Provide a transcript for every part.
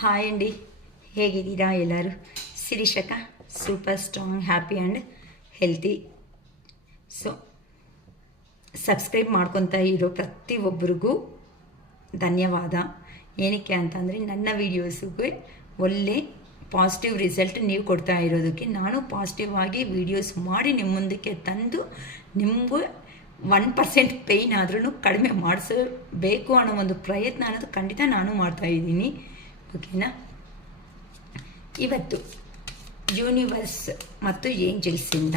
Hi ಅಂಡಿ, ಹೇಗಿದ್ದೀರಾ ಎಲ್ಲರೂ? ಶಿರೀಷಕ super strong, happy and healthy. So subscribe ಮಾಡ್ಕೊತಾ ಇರೋ ಪ್ರತಿಯೊಬ್ಬರಿಗೂ ಧನ್ಯವಾದ. ಏನಕ್ಕೆ ಅಂತಂದರೆ ನನ್ನ ವೀಡಿಯೋಸಿಗೆ ಒಳ್ಳೆ ಪಾಸಿಟಿವ್ ರಿಸಲ್ಟ್ ನೀವು ಕೊಡ್ತಾ ಇರೋದಕ್ಕೆ ನಾನು ಪಾಸಿಟಿವ್ ಆಗಿ ವೀಡಿಯೋಸ್ ಮಾಡಿ ನಿಮ್ಮ ಮುಂದಕ್ಕೆ ತಂದು ನಿಮಗೂ 1% ಪೇಯ್ನ್ ಆದ್ರೂ ಕಡಿಮೆ ಮಾಡಿಸಬೇಕು ಅನ್ನೋ ಒಂದು ಪ್ರಯತ್ನ ಅನ್ನೋದು ಖಂಡಿತ ನಾನು ಮಾಡ್ತಾಯಿದ್ದೀನಿ. ಓಕೆನಾ? ಇವತ್ತು ಯೂನಿವರ್ಸ್ ಮತ್ತು ಏಂಜಲ್ಸಿಂದ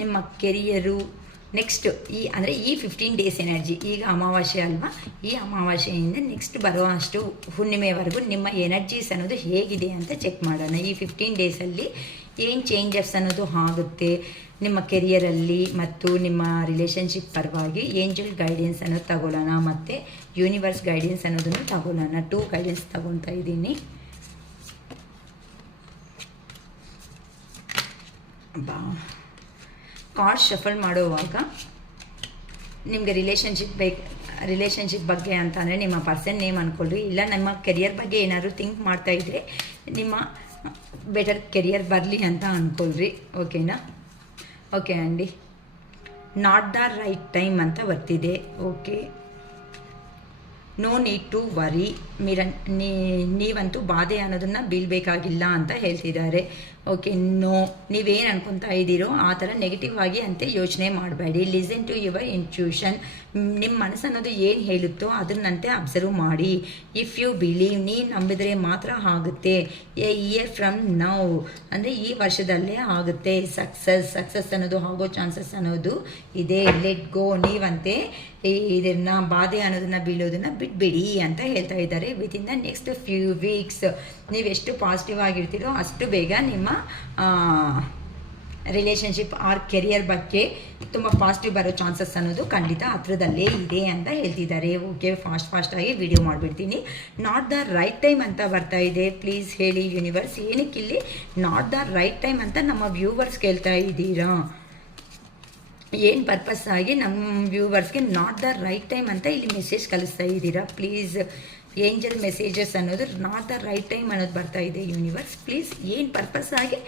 ನಿಮ್ಮ ಕೆರಿಯರು ನೆಕ್ಸ್ಟ್ ಈ 15 ಡೇಸ್ ಎನರ್ಜಿ, ಈಗ ಅಮಾವಾಸ್ಯೆ ಅಲ್ವಾ, ಈ ಅಮಾವಾಸ್ಯೆಯಿಂದ ನೆಕ್ಸ್ಟ್ ಬರೋ ಅಷ್ಟು ಹುಣ್ಣಿಮೆವರೆಗೂ ನಿಮ್ಮ ಎನರ್ಜೀಸ್ ಅನ್ನೋದು ಹೇಗಿದೆ ಅಂತ ಚೆಕ್ ಮಾಡೋಣ. ಈ 15 ಡೇಸಲ್ಲಿ ಏನು ಚೇಂಜಸ್ ಅನ್ನೋದು ಆಗುತ್ತೆ ನಿಮ್ಮ ಕೆರಿಯರಲ್ಲಿ ಮತ್ತು ನಿಮ್ಮ ರಿಲೇಷನ್ಶಿಪ್ ಪರವಾಗಿ. ಏಂಜಲ್ ಗೈಡೆನ್ಸ್ ಅನ್ನೋದು ತಗೊಳ್ಳೋಣ ಮತ್ತು ಯೂನಿವರ್ಸ್ ಗೈಡೆನ್ಸ್ ಅನ್ನೋದನ್ನು ತಗೊಳ್ಳೋಣ. 2 ಗೈಡೆನ್ಸ್ ತಗೊತಾ ಇದ್ದೀನಿ. ಕಾರ್ಡ್ ಶಫಲ್ ಮಾಡುವಾಗ ನಿಮಗೆ ರಿಲೇಷನ್ಶಿಪ್ ಬಗ್ಗೆ ಅಂತಂದರೆ ನಿಮ್ಮ ಪರ್ಸನ್ ನೇಮ್ ಅಂದ್ಕೊಳ್ರಿ, ಇಲ್ಲ ನಿಮ್ಮ ಕೆರಿಯರ್ ಬಗ್ಗೆ ಏನಾದರೂ ಥಿಂಕ್ ಮಾಡ್ತಾಯಿದ್ರೆ ನಿಮ್ಮ ಬೆಟರ್ ಕೆರಿಯರ್ ಬರಲಿ ಅಂತ ಅಂದ್ಕೊಳ್ರಿ. ಓಕೆನಾ? ಓಕೆ ಅಂಡಿ. ನಾಟ್ ದ ರೈಟ್ ಟೈಮ್ ಅಂತ ಬರ್ತಿದೆ. Okay, no need to worry, ನೀವಂತೂ ಬಾಧೆ ಅನ್ನೋದನ್ನು ಬೀಳಬೇಕಾಗಿಲ್ಲ ಅಂತ ಹೇಳ್ತಿದ್ದಾರೆ. ಓಕೆ, ನೋ, ನೀವೇನು ಅನ್ಕೊತಾ ಇದ್ದೀರೋ ಆ ಥರ ನೆಗೆಟಿವ್ ಆಗಿ ಅಂತ ಯೋಚನೆ ಮಾಡಬೇಡಿ. ಲಿಸನ್ ಟು ಯುವರ್ ಇಂಟ್ಯೂಷನ್, ನಿಮ್ಮ ಮನಸ್ಸು ಅನ್ನೋದು ಏನು ಹೇಳುತ್ತೋ ಅದನ್ನಂತೆ ಅಬ್ಸರ್ವ್ ಮಾಡಿ. ಇಫ್ ಯು ಬಿಲೀವ್, ನೀವು ನಂಬಿದರೆ ಮಾತ್ರ ಆಗುತ್ತೆ. ಎ ಇಯರ್ ಫ್ರಮ್ ನೌ ಅಂದರೆ ಈ ವರ್ಷದಲ್ಲೇ ಆಗುತ್ತೆ. ಸಕ್ಸಸ್ ಅನ್ನೋದು ಆಗೋ ಚಾನ್ಸಸ್ ಅನ್ನೋದು ಇದೆ. ಲೆಟ್ ಗೋ, ನೀವಂತೆ ಇದನ್ನು ಬಾಧೆ ಅನ್ನೋದನ್ನು ಬೀಳೋದನ್ನು ಬಿಟ್ಬಿಡಿ ಅಂತ ಹೇಳ್ತಾ ಇದ್ದಾರೆ. Within the next few weeks ನೀವೆಷ್ಟು ಪಾಸಿಟಿವ್ ಆಗಿರ್ತೀರೋ ಅಷ್ಟು ಬೇಗ ನಿಮ್ಮ ರಿಲೇಷನ್ಶಿಪ್ ಆರ್ ಕೆರಿಯರ್ ಬಗ್ಗೆ ತುಂಬ ಪಾಸಿಟಿವ್ ಬರೋ ಚಾನ್ಸಸ್ ಅನ್ನೋದು ಖಂಡಿತ ಹತ್ರದಲ್ಲೇ ಇದೆ ಅಂತ ಹೇಳ್ತಿದ್ದಾರೆ. ಓಕೆ, ಫಾಸ್ಟಾಗಿ ವಿಡಿಯೋ ಮಾಡಿಬಿಡ್ತೀನಿ. ನಾಟ್ ದ ರೈಟ್ ಟೈಮ್ ಅಂತ ಬರ್ತಾ ಇದೆ. ಪ್ಲೀಸ್ ಹೇಳಿ ಯೂನಿವರ್ಸ್, ಏನಕ್ಕಿಲ್ಲಿ ನಾಟ್ ದ ರೈಟ್ ಟೈಮ್ ಅಂತ ನಮ್ಮ ವ್ಯೂವರ್ಸ್ ಕೇಳ್ತಾ ಇದ್ದೀರಾ? ಏನು ಪರ್ಪಸ್ ಆಗಿ ನಮ್ಮ ವ್ಯೂವರ್ಸ್ಗೆ ನಾಟ್ ದ ರೈಟ್ ಟೈಮ್ ಅಂತ ಇಲ್ಲಿ ಮೆಸೇಜ್ ಕಳಿಸ್ತಾ ಇದ್ದೀರಾ? ಪ್ಲೀಸ್ ಏಂಜಲ್ ಮೆಸೇಜಸ್ ಅನ್ನೋದು ನಾಟ್ ದ ರೈಟ್ ಟೈಮ್ ಅನ್ನೋದು ಬರ್ತಾ ಇದೆ. ಯೂನಿವರ್ಸ್ ಪ್ಲೀಸ್ ಏನು ಪರ್ಪಸ್ ಆಗಿ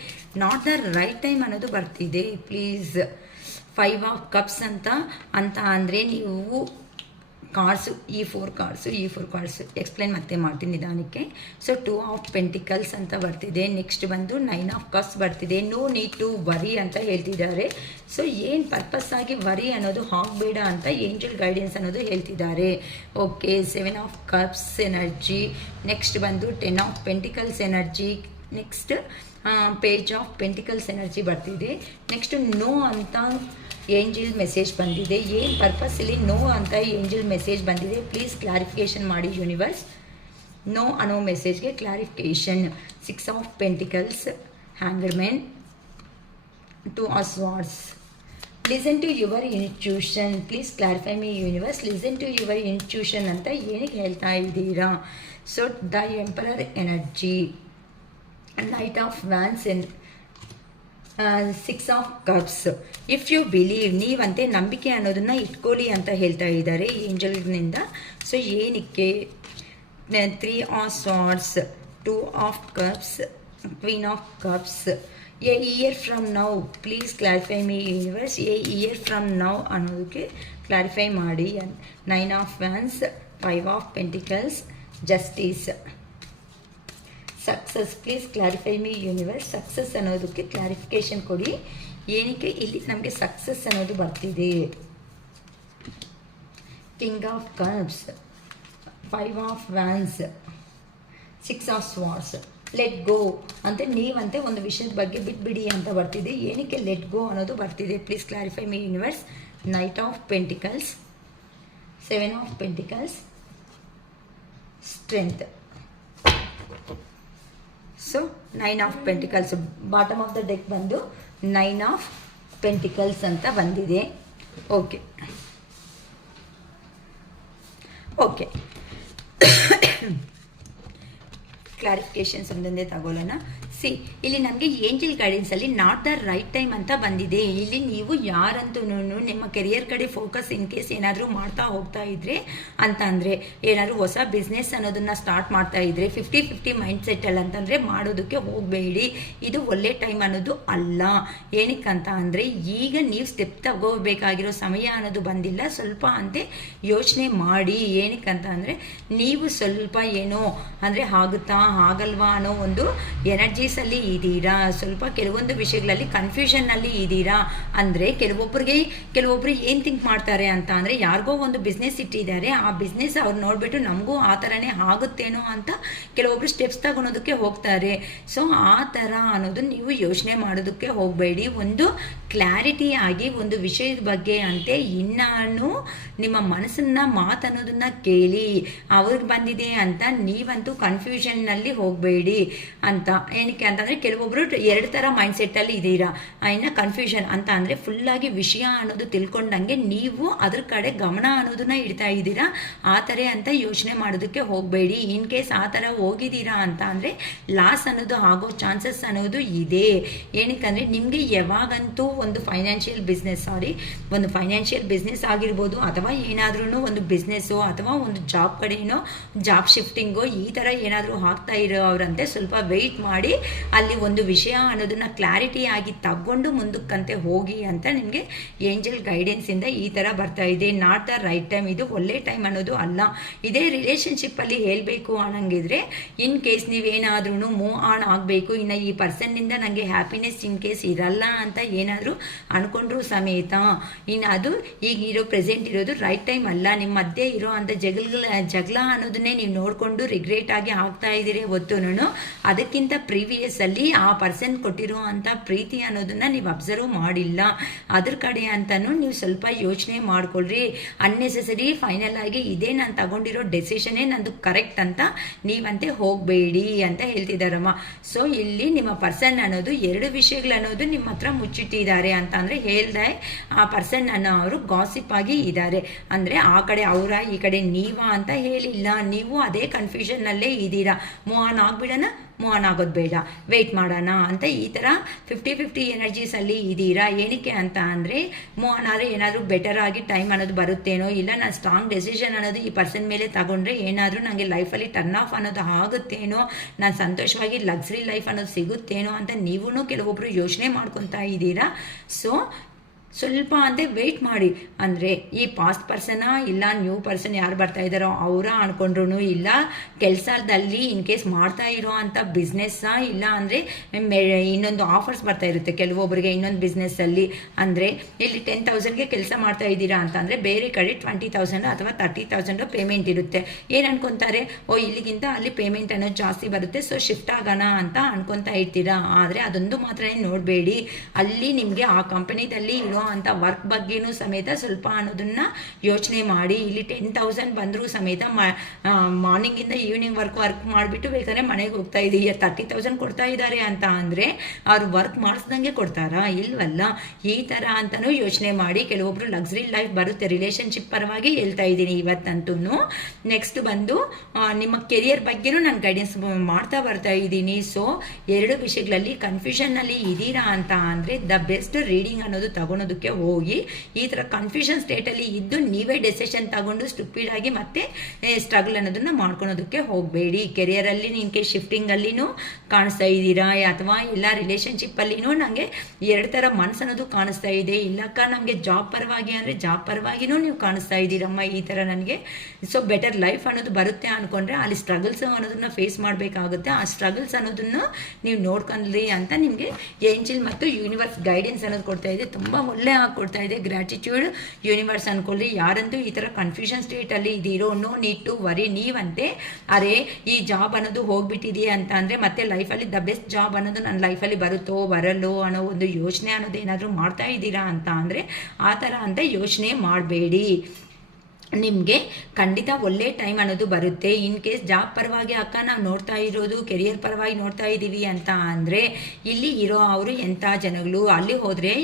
ನಾಟ್ ದ ರೈಟ್ ಟೈಮ್ ಅನ್ನೋದು ಬರ್ತಿದೆ? ಪ್ಲೀಸ್ 5 ಆಫ್ ಕಪ್ಸ್ ಅಂತ ಅಂದರೆ ನೀವು ಕಾರ್ಡ್ಸು, ಈ 4 ಕಾರ್ಡ್ಸು ಎಕ್ಸ್ಪ್ಲೈನ್ ಮತ್ತೆ ಮಾಡ್ತೀನಿ ನಿಧಾನಕ್ಕೆ. ಸೊ 2 ಆಫ್ ಪೆಂಟಿಕಲ್ಸ್ ಅಂತ ಬರ್ತಿದೆ. ನೆಕ್ಸ್ಟ್ ಬಂದು 9 ಆಫ್ ಕಪ್ಸ್ ಬರ್ತಿದೆ. ನೋ ನೀಡ್ ಟು ವರಿ ಅಂತ ಹೇಳ್ತಿದ್ದಾರೆ. ಸೊ ಏನು ಪರ್ಪಸ್ ಆಗಿ ವರಿ ಅನ್ನೋದು ಆಗಬೇಡ ಅಂತ ಏಂಜಲ್ ಗೈಡೆನ್ಸ್ ಅನ್ನೋದು ಹೇಳ್ತಿದ್ದಾರೆ. Okay, 7 of cups energy, next ಬಂದು 10 of pentacles energy, next page of pentacles energy ಬರ್ತಿದೆ. ನೆಕ್ಸ್ಟ್ ನೋ ಅಂತ ಏಂಜಲ್ ಮೆಸೇಜ್ ಬಂದಿದೆ. ಏನು ಪರ್ಪಸ್ ಇಲ್ಲಿ ನೋ ಅಂತ ಏಂಜಲ್ ಮೆಸೇಜ್ ಬಂದಿದೆ? ಪ್ಲೀಸ್ ಕ್ಲಾರಿಫಿಕೇಷನ್ ಮಾಡಿ ಯೂನಿವರ್ಸ್. ನೋ ಅನ್ನೋ ಮೆಸೇಜ್ಗೆ clarification. 6 of pentacles, hanger man, 2 of swords. Listen to your intuition, please clarify me universe. Listen to your intuition ಅಂತ ಏನಕ್ಕೆ ಹೇಳ್ತಾ ಇದ್ದೀರಾ? So the emperor energy, knight of wands, 6 of cups. If you believe, ನೀವಂತೆ ನಂಬಿಕೆ ಅನ್ನೋದನ್ನು ಇಟ್ಕೊಳ್ಳಿ ಅಂತ ಹೇಳ್ತಾ ಇದ್ದಾರೆ ಏಂಜಲ್ನಿಂದ. ಸೊ ಏನಕ್ಕೆ? 3 of swords, 2 of cups, queen of cups. A year from now, please clarify me universe. A year from now ಅನ್ನೋದಕ್ಕೆ clarify ಮಾಡಿ. 9 of wands, 5 of pentacles, justice. Success, please clarify me universe. Success ಅನ್ನೋದಕ್ಕೆ clarification ಕೊಡಿ. ಏನಕ್ಕೆ ಇಲ್ಲಿ ನಮಗೆ success ಅನ್ನೋದು ಬರ್ತಿದೆ? King of cups, 5 of wands, 6 of swords. Let go ಅಂತ ನೀವಂತೆ ಒಂದು ವಿಷಯದ ಬಗ್ಗೆ ಬಿಟ್ಬಿಡಿ ಅಂತ ಬರ್ತಿದೆ. ಏನಕ್ಕೆ ಲೆಟ್ ಗೋ ಅನ್ನೋದು ಬರ್ತಿದೆ? Please clarify me universe. Knight of pentacles, 7 of pentacles, strength. So 9 of pentacles, bottom of the deck ಬಂದು 9 ಆಫ್ ಪೆಂಟಿಕಲ್ಸ್ ಅಂತ ಬಂದಿದೆ. ಓಕೆ ಕ್ಲಾರಿಫಿಕೇಷನ್ಸ್ ಒಂದೊಂದೇ ತಗೊಳ್ಳೋಣ. ಇಲ್ಲಿ ನಮಗೆ ಏಂಜಲ್ ಗೈಡೆನ್ಸಲ್ಲಿ ನಾಟ್ ದ ರೈಟ್ ಟೈಮ್ ಅಂತ ಬಂದಿದೆ. ಇಲ್ಲಿ ನೀವು ಯಾರಂತೂ ನಿಮ್ಮ ಕೆರಿಯರ್ ಕಡೆ ಫೋಕಸ್ ಇನ್ ಕೇಸ್ ಏನಾದರೂ ಮಾಡ್ತಾ ಹೋಗ್ತಾ ಇದ್ರೆ ಅಂತ ಅಂದರೆ ಏನಾದರೂ ಹೊಸ ಬಿಸ್ನೆಸ್ ಅನ್ನೋದನ್ನ ಸ್ಟಾರ್ಟ್ ಮಾಡ್ತಾ ಇದ್ರೆ 50-50 ಮೈಂಡ್ ಸೆಟ್ಟಲ್ಲಿ ಅಂತಂದರೆ ಮಾಡೋದಕ್ಕೆ ಹೋಗಬೇಡಿ. ಇದು ಒಳ್ಳೆ ಟೈಮ್ ಅನ್ನೋದು ಅಲ್ಲ. ಏನಕ್ಕಂತ ಅಂದರೆ ಈಗ ನೀವು ಸ್ಟೆಪ್ ತಗೋಬೇಕಾಗಿರೋ ಸಮಯ ಅನ್ನೋದು ಬಂದಿಲ್ಲ. ಸ್ವಲ್ಪ ಅಂತೆ ಯೋಚನೆ ಮಾಡಿ. ಏನಕ್ಕಂತ ಅಂದರೆ ನೀವು ಸ್ವಲ್ಪ ಏನೋ ಅಂದರೆ ಆಗುತ್ತಾ ಆಗಲ್ವಾ ಅನ್ನೋ ಒಂದು ಎನರ್ಜೀಸಲ್ಲಿ ಇದ್ದೀರಾ. ಸ್ವಲ್ಪ ಕೆಲವೊಂದು ವಿಷಯಗಳಲ್ಲಿ ಕನ್ಫ್ಯೂಷನ್ನಲ್ಲಿ ಇದ್ದೀರಾ. ಅಂದರೆ ಕೆಲವೊಬ್ರು ಏನು ಥಿಂಕ್ ಮಾಡ್ತಾರೆ ಅಂತ ಅಂದರೆ ಯಾರಿಗೋ ಒಂದು ಬಿಸ್ನೆಸ್ ಇಟ್ಟಿದ್ದಾರೆ, ಆ ಬಿಸ್ನೆಸ್ ಅವ್ರು ನೋಡಿಬಿಟ್ಟು ನಮಗೂ ಆ ಥರನೇ ಆಗುತ್ತೇನೋ ಅಂತ ಕೆಲವೊಬ್ರು ಸ್ಟೆಪ್ಸ್ ತಗೊಳೋದಕ್ಕೆ ಹೋಗ್ತಾರೆ. ಸೊ ಆ ಥರ ಅನ್ನೋದು ನೀವು ಯೋಚನೆ ಮಾಡೋದಕ್ಕೆ ಹೋಗಬೇಡಿ. ಒಂದು ಕ್ಲಾರಿಟಿ ಆಗಿ ಒಂದು ವಿಷಯದ ಬಗ್ಗೆ ಅಂತೆ ಇನ್ನಾನು ನಿಮ್ಮ ಮನಸ್ಸನ್ನ ಮಾತನ್ನೋದನ್ನ ಕೇಳಿ. ಅವ್ರಿಗೆ ಬಂದಿದೆ ಅಂತ ನೀವಂತೂ ಕನ್ಫ್ಯೂಷನ್ನಲ್ಲಿ ಹೋಗಬೇಡಿ ಅಂತ. ಏನಕ್ಕೆ ಅಂತಂದರೆ ಕೆಲವೊಬ್ಬರು 2 ಥರ ಮೈಂಡ್ ಸೆಟ್ಟಲ್ಲಿ ಇದ್ದೀರಾ. ಇನ್ನು ಕನ್ಫ್ಯೂಷನ್ ಅಂತ ಅಂದರೆ ಫುಲ್ಲಾಗಿ ವಿಷಯ ಅನ್ನೋದು ತಿಳ್ಕೊಂಡಂಗೆ ನೀವು ಅದ್ರ ಕಡೆ ಗಮನ ಅನ್ನೋದನ್ನ ಇಡ್ತಾ ಇದ್ದೀರಾ. ಆ ಥರ ಅಂತ ಯೋಚನೆ ಮಾಡೋದಕ್ಕೆ ಹೋಗಬೇಡಿ. ಇನ್ ಕೇಸ್ ಆ ಥರ ಹೋಗಿದ್ದೀರಾ ಅಂತ ಅಂದರೆ ಲಾಸ್ ಅನ್ನೋದು ಆಗೋ ಚಾನ್ಸಸ್ ಅನ್ನೋದು ಇದೆ. ಏನಕ್ಕಂದರೆ ನಿಮಗೆ ಯಾವಾಗಂತೂ ಒಂದು ಫೈನಾನ್ಷಿಯಲ್ ಬಿಸ್ನೆಸ್ ಆಗಿರ್ಬೋದು, ಅಥವಾ ಏನಾದ್ರೂ ಒಂದು ಬಿಸ್ನೆಸ್ಸು ಅಥವಾ ಒಂದು ಜಾಬ್ ಕಡೆನೋ ಜಾಬ್ ಶಿಫ್ಟಿಂಗು ಈ ಥರ ಏನಾದರೂ ಆಗ್ತಾ ಇರೋರಂತೆ ಸ್ವಲ್ಪ ವೆಯ್ಟ್ ಮಾಡಿ ಅಲ್ಲಿ ಒಂದು ವಿಷಯ ಅನ್ನೋದನ್ನ ಕ್ಲಾರಿಟಿ ಆಗಿ ತಗೊಂಡು ಮುಂದಕ್ಕಂತೆ ಹೋಗಿ ಅಂತ ನಿಮಗೆ ಏಂಜಲ್ ಗೈಡೆನ್ಸಿಂದ ಈ ಥರ ಬರ್ತಾ ಇದೆ. ನಾಟ್ ದ ರೈಟ್ ಟೈಮ್, ಇದು ಒಳ್ಳೆ ಟೈಮ್ ಅನ್ನೋದು ಅಲ್ಲ. ಇದೇ ರಿಲೇಷನ್ಶಿಪ್ಪಲ್ಲಿ ಹೇಳಬೇಕು ಅನ್ನಂಗಿದ್ರೆ ಇನ್ ಕೇಸ್ ನೀವೇನಾದ್ರೂ ಮೂವ್ ಆನ್ ಆಗಬೇಕು, ಇನ್ನು ಈ ಪರ್ಸನ್ನಿಂದ ನನಗೆ ಹ್ಯಾಪಿನೆಸ್ ಇನ್ ಕೇಸ್ ಇರಲ್ಲ ಅಂತ ಏನಾದರೂ ಅನ್ಕೊಂಡ್ರು ಸಮೇತ ಇನ್ನು ಅದು ಈಗ ಪ್ರೆಸೆಂಟ್ ಇರೋದು ರೈಟ್ ಟೈಮ್ ಅಲ್ಲ. ನಿಮ್ಮ ಮಧ್ಯೆ ಇರೋ ಅಂಥ ಜಗಳ ಅನ್ನೋದನ್ನೇ ನೀವು ನೋಡಿಕೊಂಡು ರಿಗ್ರೆಟ್ ಆಗಿ ಆಗ್ತಾ ಇದ್ದೀರಿ ಹೊತ್ತುನು ಅದಕ್ಕಿಂತ ಪ್ರೀವಿಯಸ್ ಅಲ್ಲಿ ಆ ಪರ್ಸನ್ ಕೊಟ್ಟಿರೋ ಅಂಥ ಪ್ರೀತಿ ಅನ್ನೋದನ್ನ ನೀವು ಅಬ್ಸರ್ವ್ ಮಾಡಿಲ್ಲ. ಅದ್ರ ಕಡೆ ಅಂತಾನು ನೀವು ಸ್ವಲ್ಪ ಯೋಚನೆ ಮಾಡ್ಕೊಳ್ರಿ. ಅನ್ನೆಸೆಸರಿ ಫೈನಲ್ ಆಗಿ ಇದೇ ನಾನು ತಗೊಂಡಿರೋ ಡೆಸಿಷನ್ನೇ ನಂದು ಕರೆಕ್ಟ್ ಅಂತ ನೀವಂತೆ ಹೋಗಬೇಡಿ ಅಂತ ಹೇಳ್ತಿದ್ದಾರಮ್ಮ. ಸೊ ಇಲ್ಲಿ ನಿಮ್ಮ ಪರ್ಸನ್ ಅನ್ನೋದು 2 ವಿಷಯಗಳನ್ನೋದು ನಿಮ್ಮ ಹತ್ರ ಮುಚ್ಚಿಟ್ಟಿದ್ದಾರೆ ಅಂತ ಅಂದರೆ ಹೇಳ್ದೆ ಆ ಪರ್ಸನ್ ಅನ್ನೋರು ಗಾಸಿಪ್ ಆಗಿ ಇದ್ದಾರೆ. ಅಂದರೆ ಆ ಕಡೆ ಅವರ ಈ ಕಡೆ ನೀವಾ ಅಂತ ಹೇಳಿಲ್ಲ. ನೀವು ಅದೇ ಕನ್ಫ್ಯೂಷನ್ನಲ್ಲೇ ಇದ್ದೀರಾ. ಮೂವ್ ಆನ್ ಆಗ್ಬಿಡೋಣ, ಮೂವ್ ಆನ್ ಆಗೋದು ಬೇಡ, ವೆಯ್ಟ್ ಮಾಡೋಣ ಅಂತ ಈ ಥರ 50-50 ಎನರ್ಜೀಸಲ್ಲಿ ಇದ್ದೀರಾ. ಏನಕ್ಕೆ ಅಂತ ಅಂದರೆ ಮೂವ್ ಆನ್ ಆದರೆ ಏನಾದರೂ ಬೆಟರ್ ಆಗಿ ಟೈಮ್ ಅನ್ನೋದು ಬರುತ್ತೇನೋ, ಇಲ್ಲ ನಾನು ಸ್ಟ್ರಾಂಗ್ ಡೆಸಿಷನ್ ಅನ್ನೋದು ಈ ಪರ್ಸನ್ ಮೇಲೆ ತಗೊಂಡ್ರೆ ಏನಾದರೂ ನನಗೆ ಲೈಫಲ್ಲಿ ಟರ್ನ್ ಆಫ್ ಅನ್ನೋದು ಆಗುತ್ತೇನೋ, ನಾನು ಸಂತೋಷವಾಗಿ ಲಕ್ಸರಿ ಲೈಫ್ ಅನ್ನೋದು ಸಿಗುತ್ತೇನೋ ಅಂತ ನೀವೂ ಕೆಲವೊಬ್ಬರು ಯೋಚನೆ ಮಾಡ್ಕೊತಾ ಇದ್ದೀರಾ. ಸೊ ಸ್ವಲ್ಪ ಅಂದರೆ ವೆಯ್ಟ್ ಮಾಡಿ. ಅಂದರೆ ಈ ಪಾಸ್ಟ್ ಪರ್ಸನಾ ಇಲ್ಲ ನ್ಯೂ ಪರ್ಸನ್ ಯಾರು ಬರ್ತಾ ಇದ್ದಾರೋ ಅವರ ಅನ್ಕೊಂಡ್ರು, ಇಲ್ಲ ಕೆಲಸದಲ್ಲಿ ಇನ್ ಕೇಸ್ ಮಾಡ್ತಾ ಇರೋ ಅಂಥ ಬಿಸ್ನೆಸ್ಸಾ, ಇಲ್ಲ ಅಂದರೆ ಇನ್ನೊಂದು ಆಫರ್ಸ್ ಬರ್ತಾ ಇರುತ್ತೆ ಕೆಲವೊಬ್ಬರಿಗೆ ಇನ್ನೊಂದು ಬಿಸ್ನೆಸ್ಸಲ್ಲಿ. ಅಂದರೆ ಇಲ್ಲಿ 10,000ಗೆ ಕೆಲಸ ಮಾಡ್ತಾ ಇದ್ದೀರಾ ಅಂತ ಅಂದರೆ ಬೇರೆ ಕಡೆ 20,000 ಅಥವಾ 30,000 ಪೇಮೆಂಟ್ ಇರುತ್ತೆ. ಏನು ಅನ್ಕೊತಾರೆ, ಇಲ್ಲಿಗಿಂತ ಅಲ್ಲಿ ಪೇಮೆಂಟ್ ಅನ್ನೋದು ಜಾಸ್ತಿ ಬರುತ್ತೆ, ಸೊ ಶಿಫ್ಟ್ ಆಗೋಣ ಅಂತ ಅನ್ಕೊತಾ ಇರ್ತೀರಾ. ಆದರೆ ಅದೊಂದು ಮಾತ್ರ ನೋಡಬೇಡಿ, ಅಲ್ಲಿ ನಿಮಗೆ ಆ ಕಂಪನಿದಲ್ಲಿ ಇರೋ ಅಂತ ವರ್ಕ್ ಬಗ್ಗೆನೂ ಸಮೇತ ಸ್ವಲ್ಪ ಅನ್ನೋದನ್ನ ಯೋಚನೆ ಮಾಡಿ. ಇಲ್ಲಿ 10,000 ಬಂದರೂ ಸಮೇತ ಮಾರ್ನಿಂಗ್ ಇಂದ ಈವ್ನಿಂಗ್ ವರ್ಕ್ ಮಾಡಿಬಿಟ್ಟು ಬೇಕಾದ್ರೆ ಮನೆಗೆ ಹೋಗ್ತಾ ಇದೀಯ. 30,000 ಕೊಡ್ತಾ ಇದ್ದಾರೆ ಅಂತ ಅಂದರೆ ಅವ್ರು ವರ್ಕ್ ಮಾಡಿಸ್ದಂಗೆ ಕೊಡ್ತಾರಾ? ಇಲ್ವಲ್ಲ. ಈ ಥರ ಅಂತಲೂ ಯೋಚನೆ ಮಾಡಿ. ಕೆಲವೊಬ್ರು ಲಕ್ಸರಿ ಲೈಫ್ ಬರುತ್ತೆ. ರಿಲೇಷನ್ಶಿಪ್ ಪರವಾಗಿ ಹೇಳ್ತಾ ಇದ್ದೀನಿ ಇವತ್ತಂತೂ. ನೆಕ್ಸ್ಟ್ ಬಂದು ನಿಮ್ಮ ಕೆರಿಯರ್ ಬಗ್ಗೆನೂ ನಾನು ಗೈಡೆನ್ಸ್ ಮಾಡ್ತಾ ಬರ್ತಾ ಇದ್ದೀನಿ. ಸೊ 2 ವಿಷಯಗಳಲ್ಲಿ ಕನ್ಫ್ಯೂಷನ್ನಲ್ಲಿ ಇದ್ದೀರಾ ಅಂತ ಅಂದರೆ ದ ಬೆಸ್ಟ್ ರೀಡಿಂಗ್ ಅನ್ನೋದು ತಗೊಳೋದಕ್ಕೆ ಹೋಗಿ ಈ ಥರ ಕನ್ಫ್ಯೂಷನ್ ಸ್ಟೇಟಲ್ಲಿ ಇದ್ದು ನೀವೇ ಡೆಸಿಷನ್ ತಗೊಂಡು ಸ್ಟುಪಿಡ್ ಆಗಿ ಮತ್ತೆ ಸ್ಟ್ರಗಲ್ ಅನ್ನೋದನ್ನ ಮಾಡ್ಕೊಳೋದಕ್ಕೆ ಹೋಗಬೇಡಿ. ಕೆರಿಯರಲ್ಲಿ ನಿಮಗೆ ಶಿಫ್ಟಿಂಗಲ್ಲಿನೂ ಕಾಣಿಸ್ತಾ ಇದ್ದೀರಾ, ಅಥವಾ ಎಲ್ಲ ರಿಲೇಷನ್ಶಿಪ್ಪಲ್ಲಿನೂ ನನಗೆ 2 ಥರ ಮನಸ್ಸು ಅನ್ನೋದು ಕಾಣಿಸ್ತಾ ಇದೆ. ಇಲ್ಲಕ್ಕ ನಮಗೆ ಜಾಬ್ ಪರವಾಗಿ ಅಂದರೆ ಜಾಬ್ ಪರವಾಗಿನೂ ನೀವು ಕಾಣಿಸ್ತಾ ಇದ್ದೀರಮ್ಮ. ಈ ಥರ ನನಗೆ ಸೊ ಬೆಟರ್ ಲೈಫ್ ಅನ್ನೋದು ಬರುತ್ತೆ ಅಂದ್ಕೊಂಡ್ರೆ ಅಲ್ಲಿ ಸ್ಟ್ರಗಲ್ಸ್ ಅನ್ನೋದನ್ನ ಫೇಸ್ ಮಾಡಬೇಕಾಗುತ್ತೆ. ಆ ಸ್ಟ್ರಗಲ್ಸ್ ಅನ್ನೋದನ್ನು ನೀವು ನೋಡ್ಕೊಂಡ್ರಿ ಅಂತ ನಿಮಗೆ ಏಂಜಲ್ ಮತ್ತು ಯೂನಿವರ್ಸ್ ಗೈಡೆನ್ಸ್ ಅನ್ನೋದು ಕೊಡ್ತಾ ಇದೆ. ತುಂಬ ಒಳ್ಳೆ ಕೊಡ್ತಾ ಇದೆ. ಗ್ರ್ಯಾಟಿಟ್ಯೂಡ್ ಯೂನಿವರ್ಸ್ ಅನ್ಕೊಳ್ಳಿ. ಯಾರಂತೂ ಈ ಥರ ಕನ್ಫ್ಯೂಷನ್ ಸ್ಟೇಟಲ್ಲಿ ಇದ್ದೀರೋ, ನೋ ನೀಡ್ ಟು ವರಿ. ನೀವಂತೆ ಅರೆ ಈ ಜಾಬ್ ಅನ್ನೋದು ಹೋಗ್ಬಿಟ್ಟಿದೆಯಾ ಅಂತ ಅಂದರೆ ಮತ್ತೆ ಲೈಫಲ್ಲಿ ದ ಬೆಸ್ಟ್ ಜಾಬ್ ಅನ್ನೋದು ನನ್ನ ಲೈಫಲ್ಲಿ ಬರುತ್ತೋ ಬರಲ್ಲೋ ಅನ್ನೋ ಒಂದು ಯೋಚನೆ ಅನ್ನೋದು ಏನಾದರೂ ಮಾಡ್ತಾ ಇದ್ದೀರಾ ಅಂತ ಅಂದರೆ ಆ ಥರ ಅಂತ ಯೋಚನೆ ಮಾಡಬೇಡಿ. ನಿಮಗೆ ಖಂಡಿತ ಒಳ್ಳೆ ಟೈಮ್ ಅನ್ನೋದು ಬರುತ್ತೆ. ಇನ್ ಕೇಸ್ ಜಾಬ್ ಪರವಾಗಿ ಅಕ್ಕ ನಾವು ನೋಡ್ತಾ ಇರೋದು ಕೆರಿಯರ್ ಪರವಾಗಿ ನೋಡ್ತಾ ಇದ್ದೀವಿ ಅಂತ ಅಂದರೆ ಇಲ್ಲಿ ಇರೋ ಅವರು ಎಂಥ ಜನಗಳು, ಅಲ್ಲಿ ಹೋದರೆ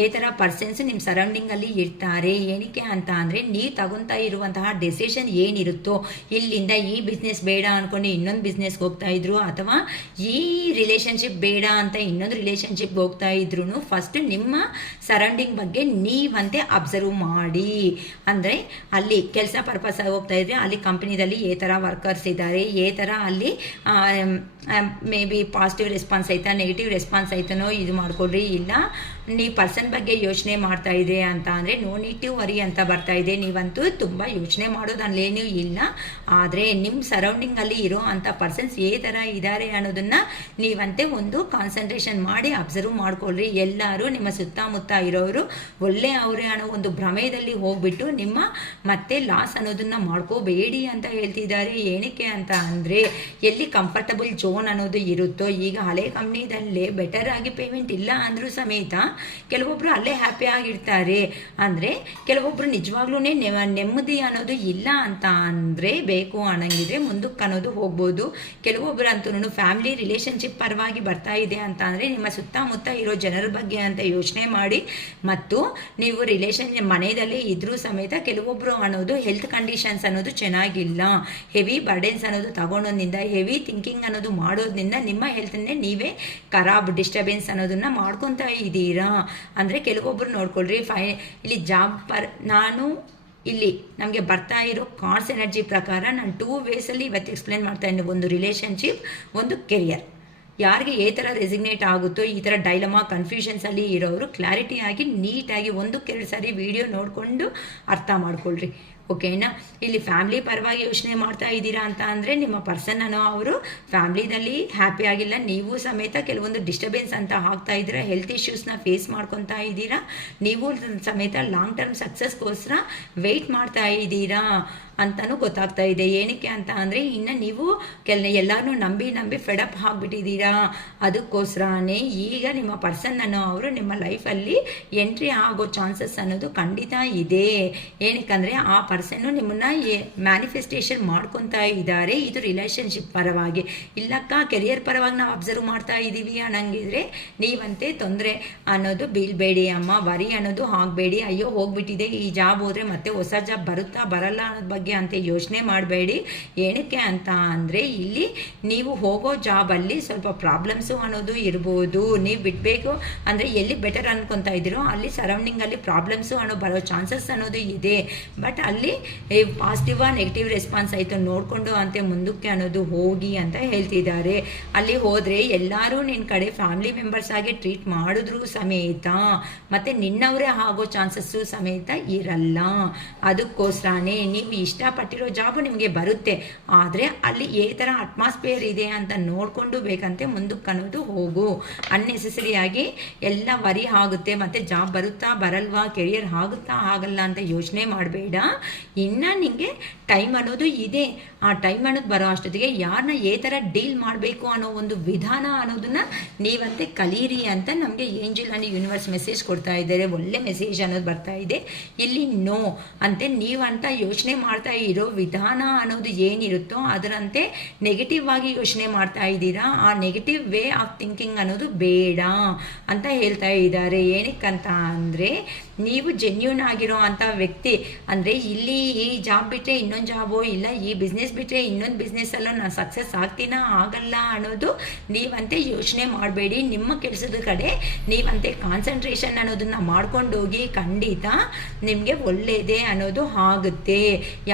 ಏ ಥರ ಪರ್ಸನ್ಸ್ ನಿಮ್ಮ ಸರೌಂಡಿಂಗಲ್ಲಿ ಇರ್ತಾರೆ. ಏನಕ್ಕೆ ಅಂತ ಅಂದರೆ ನೀವು ತಗೊತಾ ಇರುವಂತಹ ಡೆಸಿಷನ್ ಏನಿರುತ್ತೋ, ಇಲ್ಲಿಂದ ಈ ಬಿಸ್ನೆಸ್ ಬೇಡ ಅಂದ್ಕೊಂಡು ಇನ್ನೊಂದು ಬಿಸ್ನೆಸ್ಗೆ ಹೋಗ್ತಾ ಇದ್ರು, ಅಥವಾ ಈ ರಿಲೇಷನ್ಶಿಪ್ ಬೇಡ ಅಂತ ಇನ್ನೊಂದು ರಿಲೇಷನ್ಶಿಪ್ಗೆ ಹೋಗ್ತಾ ಇದ್ರು, ಫಸ್ಟ್ ನಿಮ್ಮ ಸರೌಂಡಿಂಗ್ ಬಗ್ಗೆ ನೀವಂತೆ ಅಬ್ಸರ್ವ್ ಮಾಡಿ. ಅಂದರೆ ಅಲ್ಲಿ ಕೆಲಸ ಪರ್ಪಸ್ ಆಗಿ ಹೋಗ್ತಾ ಇದ್ರೆ ಅಲ್ಲಿ ಕಂಪ್ನಿದಲ್ಲಿ ಏ ಥರ ವರ್ಕರ್ಸ್ ಇದ್ದಾರೆ, ಏ ಥರ ಅಲ್ಲಿ ಮೇ ಬಿ ಪಾಸಿಟಿವ್ ರೆಸ್ಪಾನ್ಸ್ ಆಯ್ತಾ ನೆಗೆಟಿವ್ ರೆಸ್ಪಾನ್ಸ್ ಆಯ್ತಾನೋ ಇದು ಮಾಡ್ಕೊಡ್ರಿ. ಇಲ್ಲ ನೀವು ಪರ್ಸನ್ ಬಗ್ಗೆ ಯೋಚನೆ ಮಾಡ್ತಾ ಇದೆ ಅಂತ ಅಂದರೆ ನೋ ನೀಡ್ ಟು ವರಿ ಅಂತ ಬರ್ತಾ ಇದೆ. ನೀವಂತೂ ತುಂಬ ಯೋಚನೆ ಮಾಡೋದು ಅಲ್ಲೇನೂ ಇಲ್ಲ. ಆದರೆ ನಿಮ್ಮ ಸರೌಂಡಿಂಗಲ್ಲಿ ಇರೋ ಅಂಥ ಪರ್ಸನ್ಸ್ ಏ ಥರ ಇದ್ದಾರೆ ಅನ್ನೋದನ್ನು ನೀವಂತೆ ಒಂದು ಕಾನ್ಸಂಟ್ರೇಷನ್ ಮಾಡಿ ಅಬ್ಸರ್ವ್ ಮಾಡ್ಕೊಳ್ರಿ. ಎಲ್ಲರೂ ನಿಮ್ಮ ಸುತ್ತಮುತ್ತ ಇರೋರು ಒಳ್ಳೆ ಅವರೇ ಅನ್ನೋ ಒಂದು ಭ್ರಮೆಯಲ್ಲಿ ಹೋಗ್ಬಿಟ್ಟು ನಿಮ್ಮ ಮತ್ತೆ ಲಾಸ್ ಅನ್ನೋದನ್ನ ಮಾಡ್ಕೋಬೇಡಿ ಅಂತ ಹೇಳ್ತಿದ್ದಾರೆ. ಏನಕ್ಕೆ ಅಂತ ಅಂದರೆ ಎಲ್ಲಿ ಕಂಫರ್ಟಬಲ್ ಝೋನ್ ಅನ್ನೋದು ಇರುತ್ತೋ, ಈಗ ಹಳೆ ಕಂಪ್ನಿದಲ್ಲೇ ಬೆಟರ್ ಆಗಿ ಪೇಮೆಂಟ್ ಇಲ್ಲ ಅಂದರೂ ಸಮೇತ ಕೆಲವೊಬ್ರು ಅಲ್ಲೇ ಹ್ಯಾಪಿ ಆಗಿರ್ತಾರೆ. ಅಂದರೆ ಕೆಲವೊಬ್ರು ನಿಜವಾಗ್ಲೂ ನೆಮ್ಮದಿ ಅನ್ನೋದು ಇಲ್ಲ ಅಂತ ಅಂದರೆ ಬೇಕು ಅನ್ನಂಗಿದ್ರೆ ಮುಂದಕ್ಕೆ ಅನ್ನೋದು ಹೋಗ್ಬೋದು. ಕೆಲವೊಬ್ರು ಅಂತೂ ಫ್ಯಾಮಿಲಿ ರಿಲೇಷನ್ಶಿಪ್ ಪರವಾಗಿ ಬರ್ತಾ ಇದೆ ಅಂತ ಅಂದರೆ ನಿಮ್ಮ ಸುತ್ತಮುತ್ತ ಇರೋ ಜನರ ಬಗ್ಗೆ ಅಂತ ಯೋಚನೆ ಮಾಡಿ. ಮತ್ತು ನೀವು ರಿಲೇಷನ್ ಮನೆಯಲ್ಲೇ ಇದ್ರೂ ಸಮೇತ ಕೆಲವೊಬ್ರು ಅನ್ನೋದು ಹೆಲ್ತ್ ಕಂಡೀಷನ್ಸ್ ಅನ್ನೋದು ಚೆನ್ನಾಗಿಲ್ಲ, ಹೆವಿ ಬರ್ಡೆನ್ಸ್ ಅನ್ನೋದು ತಗೊಳೋದ್ರಿಂದ, ಹೆವಿ ಥಿಂಕಿಂಗ್ ಅನ್ನೋದು ಮಾಡೋದ್ರಿಂದ ನಿಮ್ಮ ಹೆಲ್ತನ್ನೇ ನೀವೇ ಖರಾಬ್ ಡಿಸ್ಟರ್ಬೆನ್ಸ್ ಅನ್ನೋದನ್ನ ಮಾಡ್ಕೊತಾ ಇದ್ದೀರಾ. ಅಂದರೆ ಕೆಲವೊಬ್ರು ನೋಡ್ಕೊಳ್ರಿ ಇಲ್ಲಿ ನಾನು ಇಲ್ಲಿ ನಮಗೆ ಬರ್ತಾ ಇರೋ ಕಾರ್ಡ್ಸ್ ಎನರ್ಜಿ ಪ್ರಕಾರ ನಾನು 2 ವೇಸಲ್ಲಿ ಇವತ್ತು ಎಕ್ಸ್ಪ್ಲೇನ್ ಮಾಡ್ತಾ ಇದ್ದೀನಿ. ಒಂದು ರಿಲೇಷನ್ಶಿಪ್, ಒಂದು ಕೆರಿಯರ್. ಯಾರಿಗೆ ಈ ಥರ ರೆಸಿಗ್ನೇಟ್ ಆಗುತ್ತೋ, ಈ ಥರ ಡೈಲಮಾ ಕನ್ಫ್ಯೂಷನ್ಸಲ್ಲಿ ಇರೋರು ಕ್ಲಾರಿಟಿಯಾಗಿ ನೀಟಾಗಿ 1-2 ಸಾರಿ ವಿಡಿಯೋ ನೋಡಿಕೊಂಡು ಅರ್ಥ ಮಾಡ್ಕೊಳ್ರಿ. ಓಕೆನಾ? ಇಲ್ಲಿ ಫ್ಯಾಮ್ಲಿ ಪರವಾಗಿ ಯೋಚನೆ ಮಾಡ್ತಾ ಇದ್ದೀರಾ ಅಂತ ಅಂದರೆ ನಿಮ್ಮ ಪರ್ಸನ್ ಅನ್ನೋ ಅವರು ಫ್ಯಾಮ್ಲಿನಲ್ಲಿ ಹ್ಯಾಪಿ ಆಗಿಲ್ಲ, ನೀವು ಸಮೇತ ಕೆಲವೊಂದು ಡಿಸ್ಟರ್ಬೆನ್ಸ್ ಅಂತ ಆಗ್ತಾ ಇದ್ದೀರಾ, ಹೆಲ್ತ್ ಇಶ್ಯೂಸ್ನ ಫೇಸ್ ಮಾಡ್ಕೊತಾ ಇದ್ದೀರಾ, ನೀವು ಸಮೇತ ಲಾಂಗ್ ಟರ್ಮ್ ಸಕ್ಸಸ್ಗೋಸ್ಕರ ವೆಯ್ಟ್ ಮಾಡ್ತಾ ಇದ್ದೀರಾ ಅಂತಲೂ ಗೊತ್ತಾಗ್ತಾ ಇದೆ. ಏನಕ್ಕೆ ಅಂತ ಅಂದರೆ ಇನ್ನು ನೀವು ಎಲ್ಲರೂ ನಂಬಿ ಫೆಡಪ್ ಆಗಿಬಿಟ್ಟಿದ್ದೀರಾ. ಅದಕ್ಕೋಸ್ಕರನೇ ಈಗ ನಿಮ್ಮ ಪರ್ಸನ್ ಅನ್ನೋ ಅವರು ನಿಮ್ಮ ಲೈಫಲ್ಲಿ ಎಂಟ್ರಿ ಆಗೋ ಚಾನ್ಸಸ್ ಅನ್ನೋದು ಖಂಡಿತ ಇದೆ. ಏನಕ್ಕಂದರೆ ಆ ಪರ್ಸನ್ನು ನಿಮ್ಮನ್ನು ಮ್ಯಾನಿಫೆಸ್ಟೇಷನ್ ಮಾಡ್ಕೊತಾ ಇದ್ದಾರೆ. ಇದು ರಿಲೇಷನ್ಶಿಪ್ ಪರವಾಗಿ. ಇಲ್ಲಕ್ಕ ಕೆರಿಯರ್ ಪರವಾಗಿ ನಾವು ಅಬ್ಸರ್ವ್ ಮಾಡ್ತಾ ಇದ್ದೀವಿ ಅನ್ನಂಗಿದ್ರೆ ನೀವಂತೆ ತೊಂದರೆ ಅನ್ನೋದು ಬೀಳ್ಬೇಡಿ ಅಮ್ಮ, ವರಿ ಅನ್ನೋದು ಆಗಬೇಡಿ. ಅಯ್ಯೋ ಹೋಗ್ಬಿಟ್ಟಿದೆ ಈ ಜಾಬ್ ಹೋದರೆ ಮತ್ತೆ ಹೊಸ ಜಾಬ್ ಬರುತ್ತಾ ಬರಲ್ಲ ಅನ್ನೋದು ಬಗ್ಗೆ ಅಂತ ಯೋಚನೆ ಮಾಡಬೇಡಿ. ಏನಕ್ಕೆ ಅಂತ ಅಂದರೆ ಇಲ್ಲಿ ನೀವು ಹೋಗೋ ಜಾಬಲ್ಲಿ ಸ್ವಲ್ಪ ಪ್ರಾಬ್ಲಮ್ಸು ಅನ್ನೋದು ಇರ್ಬೋದು. ನೀವು ಬಿಡಬೇಕು ಅಂದರೆ ಎಲ್ಲಿ ಬೆಟರ್ ಅನ್ಕೊತಾ ಇದ್ದೀರೋ ಅಲ್ಲಿ ಸರೌಂಡಿಂಗಲ್ಲಿ ಪ್ರಾಬ್ಲಮ್ಸು ಅನ್ನೋ ಬರೋ ಚಾನ್ಸಸ್ ಅನ್ನೋದು ಇದೆ. ಬಟ್ ಅಲ್ಲಿ ಪಾಸಿಟಿವ್ ನೆಗೆಟಿವ್ ರೆಸ್ಪಾನ್ಸ್ ಆಯಿತು ನೋಡಿಕೊಂಡು ಅಂತೆ ಮುಂದಕ್ಕೆ ಅನ್ನೋದು ಹೋಗಿ ಅಂತ ಹೇಳ್ತಿದ್ದಾರೆ. ಅಲ್ಲಿ ಹೋದರೆ ಎಲ್ಲರೂ ನಿನ್ನ ಕಡೆ ಫ್ಯಾಮಿಲಿ ಮೆಂಬರ್ಸ್ ಆಗಿ ಟ್ರೀಟ್ ಮಾಡಿದ್ರು ಸಮೇತ ಮತ್ತು ನಿನ್ನವರೇ ಆಗೋ ಚಾನ್ಸಸ್ಸು ಸಮೇತ ಇರಲ್ಲ. ಅದಕ್ಕೋಸ್ಕರನೇ ನೀವು ಇಷ್ಟಪಟ್ಟಿರೋ ಜಾಬು ನಿಮಗೆ ಬರುತ್ತೆ, ಆದರೆ ಅಲ್ಲಿ ಏ ಥರ ಅಟ್ಮಾಸ್ಫಿಯರ್ ಇದೆ ಅಂತ ನೋಡಿಕೊಂಡು ಬೇಕಂತೆ ಮುಂದಕ್ಕೆ ಅನ್ನೋದು ಹೋಗು. ಅನ್ನೆಸೆಸರಿಯಾಗಿ ಎಲ್ಲ ವರಿ ಆಗುತ್ತೆ, ಮತ್ತು ಜಾಬ್ ಬರುತ್ತಾ ಬರಲ್ವಾ, ಕೆರಿಯರ್ ಆಗುತ್ತಾ ಆಗಲ್ಲ ಅಂತ ಯೋಚನೆ ಮಾಡಬೇಡ. ಇನ್ನು ನಿಮಗೆ ಟೈಮ್ ಅನ್ನೋದು ಇದೆ. ಆ ಟೈಮ್ ಅನ್ನೋದು ಬರೋ ಅಷ್ಟೊತ್ತಿಗೆ ಯಾರನ್ನ ಏ ಥರ ಡೀಲ್ ಮಾಡಬೇಕು ಅನ್ನೋ ಒಂದು ವಿಧಾನ ಅನ್ನೋದನ್ನ ನೀವಂತೆ ಕಲೀರಿ ಅಂತ ನಮಗೆ ಏಂಜಲ್ ಆ್ಯಂಡ್ ಯೂನಿವರ್ಸ್ ಮೆಸೇಜ್ ಕೊಡ್ತಾ ಇದ್ದಾರೆ. ಒಳ್ಳೆ ಮೆಸೇಜ್ ಅನ್ನೋದು ಬರ್ತಾ ಇದೆ. ಇಲ್ಲಿ ನೋ ಅಂತೆ ನೀವಂತ ಯೋಚನೆ ಮಾಡ್ತಾ ಇರೋ ವಿಧಾನ ಅನ್ನೋದು ಏನಿರುತ್ತೋ ಅದರಂತೆ ನೆಗೆಟಿವ್ ಆಗಿ ಯೋಚನೆ ಮಾಡ್ತಾ ಇದ್ದೀರಾ. ಆ ನೆಗೆಟಿವ್ ವೇ ಆಫ್ ಥಿಂಕಿಂಗ್ ಅನ್ನೋದು ಬೇಡ ಅಂತ ಹೇಳ್ತಾ ಇದ್ದಾರೆ. ಏನಕ್ಕಂತ ಅಂದರೆ ನೀವು ಜೆನ್ಯೂನ್ ಆಗಿರೋ ಅಂಥ ವ್ಯಕ್ತಿ. ಅಂದರೆ ಇಲ್ಲಿ ಈ ಜಾಬ್ ಬಿಟ್ಟರೆ ಇನ್ನೊಂದು ಜಾಬೋ, ಇಲ್ಲ ಈ ಬಿಸ್ನೆಸ್ ಬಿಟ್ಟರೆ ಇನ್ನೊಂದು ಬಿಸ್ನೆಸ್ಸಲ್ಲೋ ನಾನು ಸಕ್ಸಸ್ ಆಗ್ತೀನಾ ಆಗಲ್ಲ ಅನ್ನೋದು ನೀವಂತೆ ಯೋಚನೆ ಮಾಡಬೇಡಿ. ನಿಮ್ಮ ಕೆಲಸದ ಕಡೆ ನೀವಂತೆ ಕಾನ್ಸಂಟ್ರೇಷನ್ ಅನ್ನೋದನ್ನು ಮಾಡ್ಕೊಂಡೋಗಿ ಖಂಡಿತ ನಿಮಗೆ ಒಳ್ಳೆಯದೇ ಅನ್ನೋದು ಆಗುತ್ತೆ.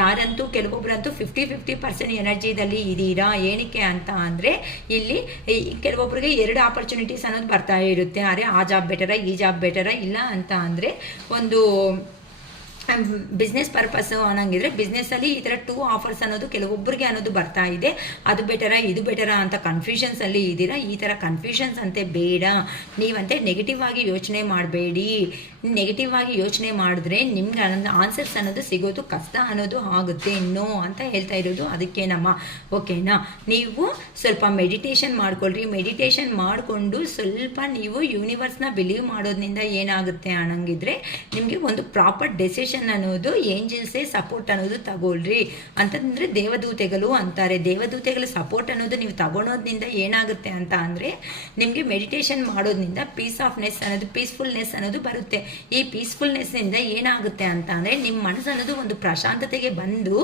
ಯಾರಂತೂ ಕೆಲವೊಬ್ಬರಂತೂ 50-50% ಎನರ್ಜಿದಲ್ಲಿ ಇದ್ದೀರಾ. ಏನಕ್ಕೆ ಅಂತ ಅಂದರೆ ಇಲ್ಲಿ ಕೆಲವೊಬ್ಬರಿಗೆ 2 ಆಪರ್ಚುನಿಟೀಸ್ ಅನ್ನೋದು ಬರ್ತಾ ಇರುತ್ತೆ. ಅರೆ ಆ ಜಾಬ್ ಬೆಟರಾ ಈ ಜಾಬ್ ಬೆಟರಾ, ಇಲ್ಲ ಅಂತ ಅಂದರೆ ಒಂದು ಬಿಸ್ನೆಸ್ ಪರ್ಪಸ್ಸು ಅನ್ನಂಗಿದ್ರೆ ಬಿಸ್ನೆಸ್ಸಲ್ಲಿ ಈ ಥರ 2 ಆಫರ್ಸ್ ಅನ್ನೋದು ಕೆಲವೊಬ್ಬರಿಗೆ ಅನ್ನೋದು ಬರ್ತಾ ಇದೆ. ಅದು ಬೆಟರಾ ಇದು ಬೆಟರಾ ಅಂತ ಕನ್ಫ್ಯೂಷನ್ಸಲ್ಲಿ ಇದ್ದೀರಾ. ಈ ಥರ ಕನ್ಫ್ಯೂಷನ್ಸ್ ಅಂತೆ ಬೇಡ. ನೀವಂತೆ ನೆಗೆಟಿವ್ ಆಗಿ ಯೋಚನೆ ಮಾಡಬೇಡಿ. ನೆಗೆಟಿವ್ ಆಗಿ ಯೋಚನೆ ಮಾಡಿದ್ರೆ ನಿಮ್ಗೆ ಆನ್ಸರ್ಸ್ ಅನ್ನೋದು ಸಿಗೋದು ಕಷ್ಟ ಅನ್ನೋದು ಆಗುತ್ತೆ. ನೋ ಅಂತ ಹೇಳ್ತಾ ಇರೋದು ಅದಕ್ಕೇನಮ್ಮ. ಓಕೆನಾ? ನೀವು ಸ್ವಲ್ಪ ಮೆಡಿಟೇಷನ್ ಮಾಡ್ಕೊಳ್ರಿ. ಮೆಡಿಟೇಷನ್ ಮಾಡಿಕೊಂಡು ಸ್ವಲ್ಪ ನೀವು ಯೂನಿವರ್ಸ್ನ ಬಿಲೀವ್ ಮಾಡೋದ್ರಿಂದ ಏನಾಗುತ್ತೆ ಅನ್ನಂಗಿದ್ರೆ ನಿಮಗೆ ಒಂದು ಪ್ರಾಪರ್ ಡೆಸಿಷನ್ ಮೆಡಿಟೇಷನ್ ಅನ್ನೋದು ಏಂಜಲ್ಸೇ ಸಪೋರ್ಟ್ ಅನ್ನೋದು ತಗೊಳ್ರಿ ಅಂತಂದ್ರೆ ದೇವದೂತೆಗಳು ಅಂತಾರೆ. ದೇವದೂತೆಗಳ ಸಪೋರ್ಟ್ ಅನ್ನೋದು ನೀವು ತಗೊಳೋದ್ರಿಂದ ಏನಾಗುತ್ತೆ ಅಂತ ಅಂದರೆ ನಿಮಗೆ ಮೆಡಿಟೇಷನ್ ಮಾಡೋದ್ರಿಂದ ಪೀಸ್ಫುಲ್ನೆಸ್ ಅನ್ನೋದು ಬರುತ್ತೆ. ಈ ಪೀಸ್ಫುಲ್ನೆಸ್ನಿಂದ ಏನಾಗುತ್ತೆ ಅಂತ ಅಂದರೆ ನಿಮ್ಮ ಮನಸ್ಸು ಅನ್ನೋದು ಒಂದು ಪ್ರಶಾಂತತೆಗೆ ಬಂದು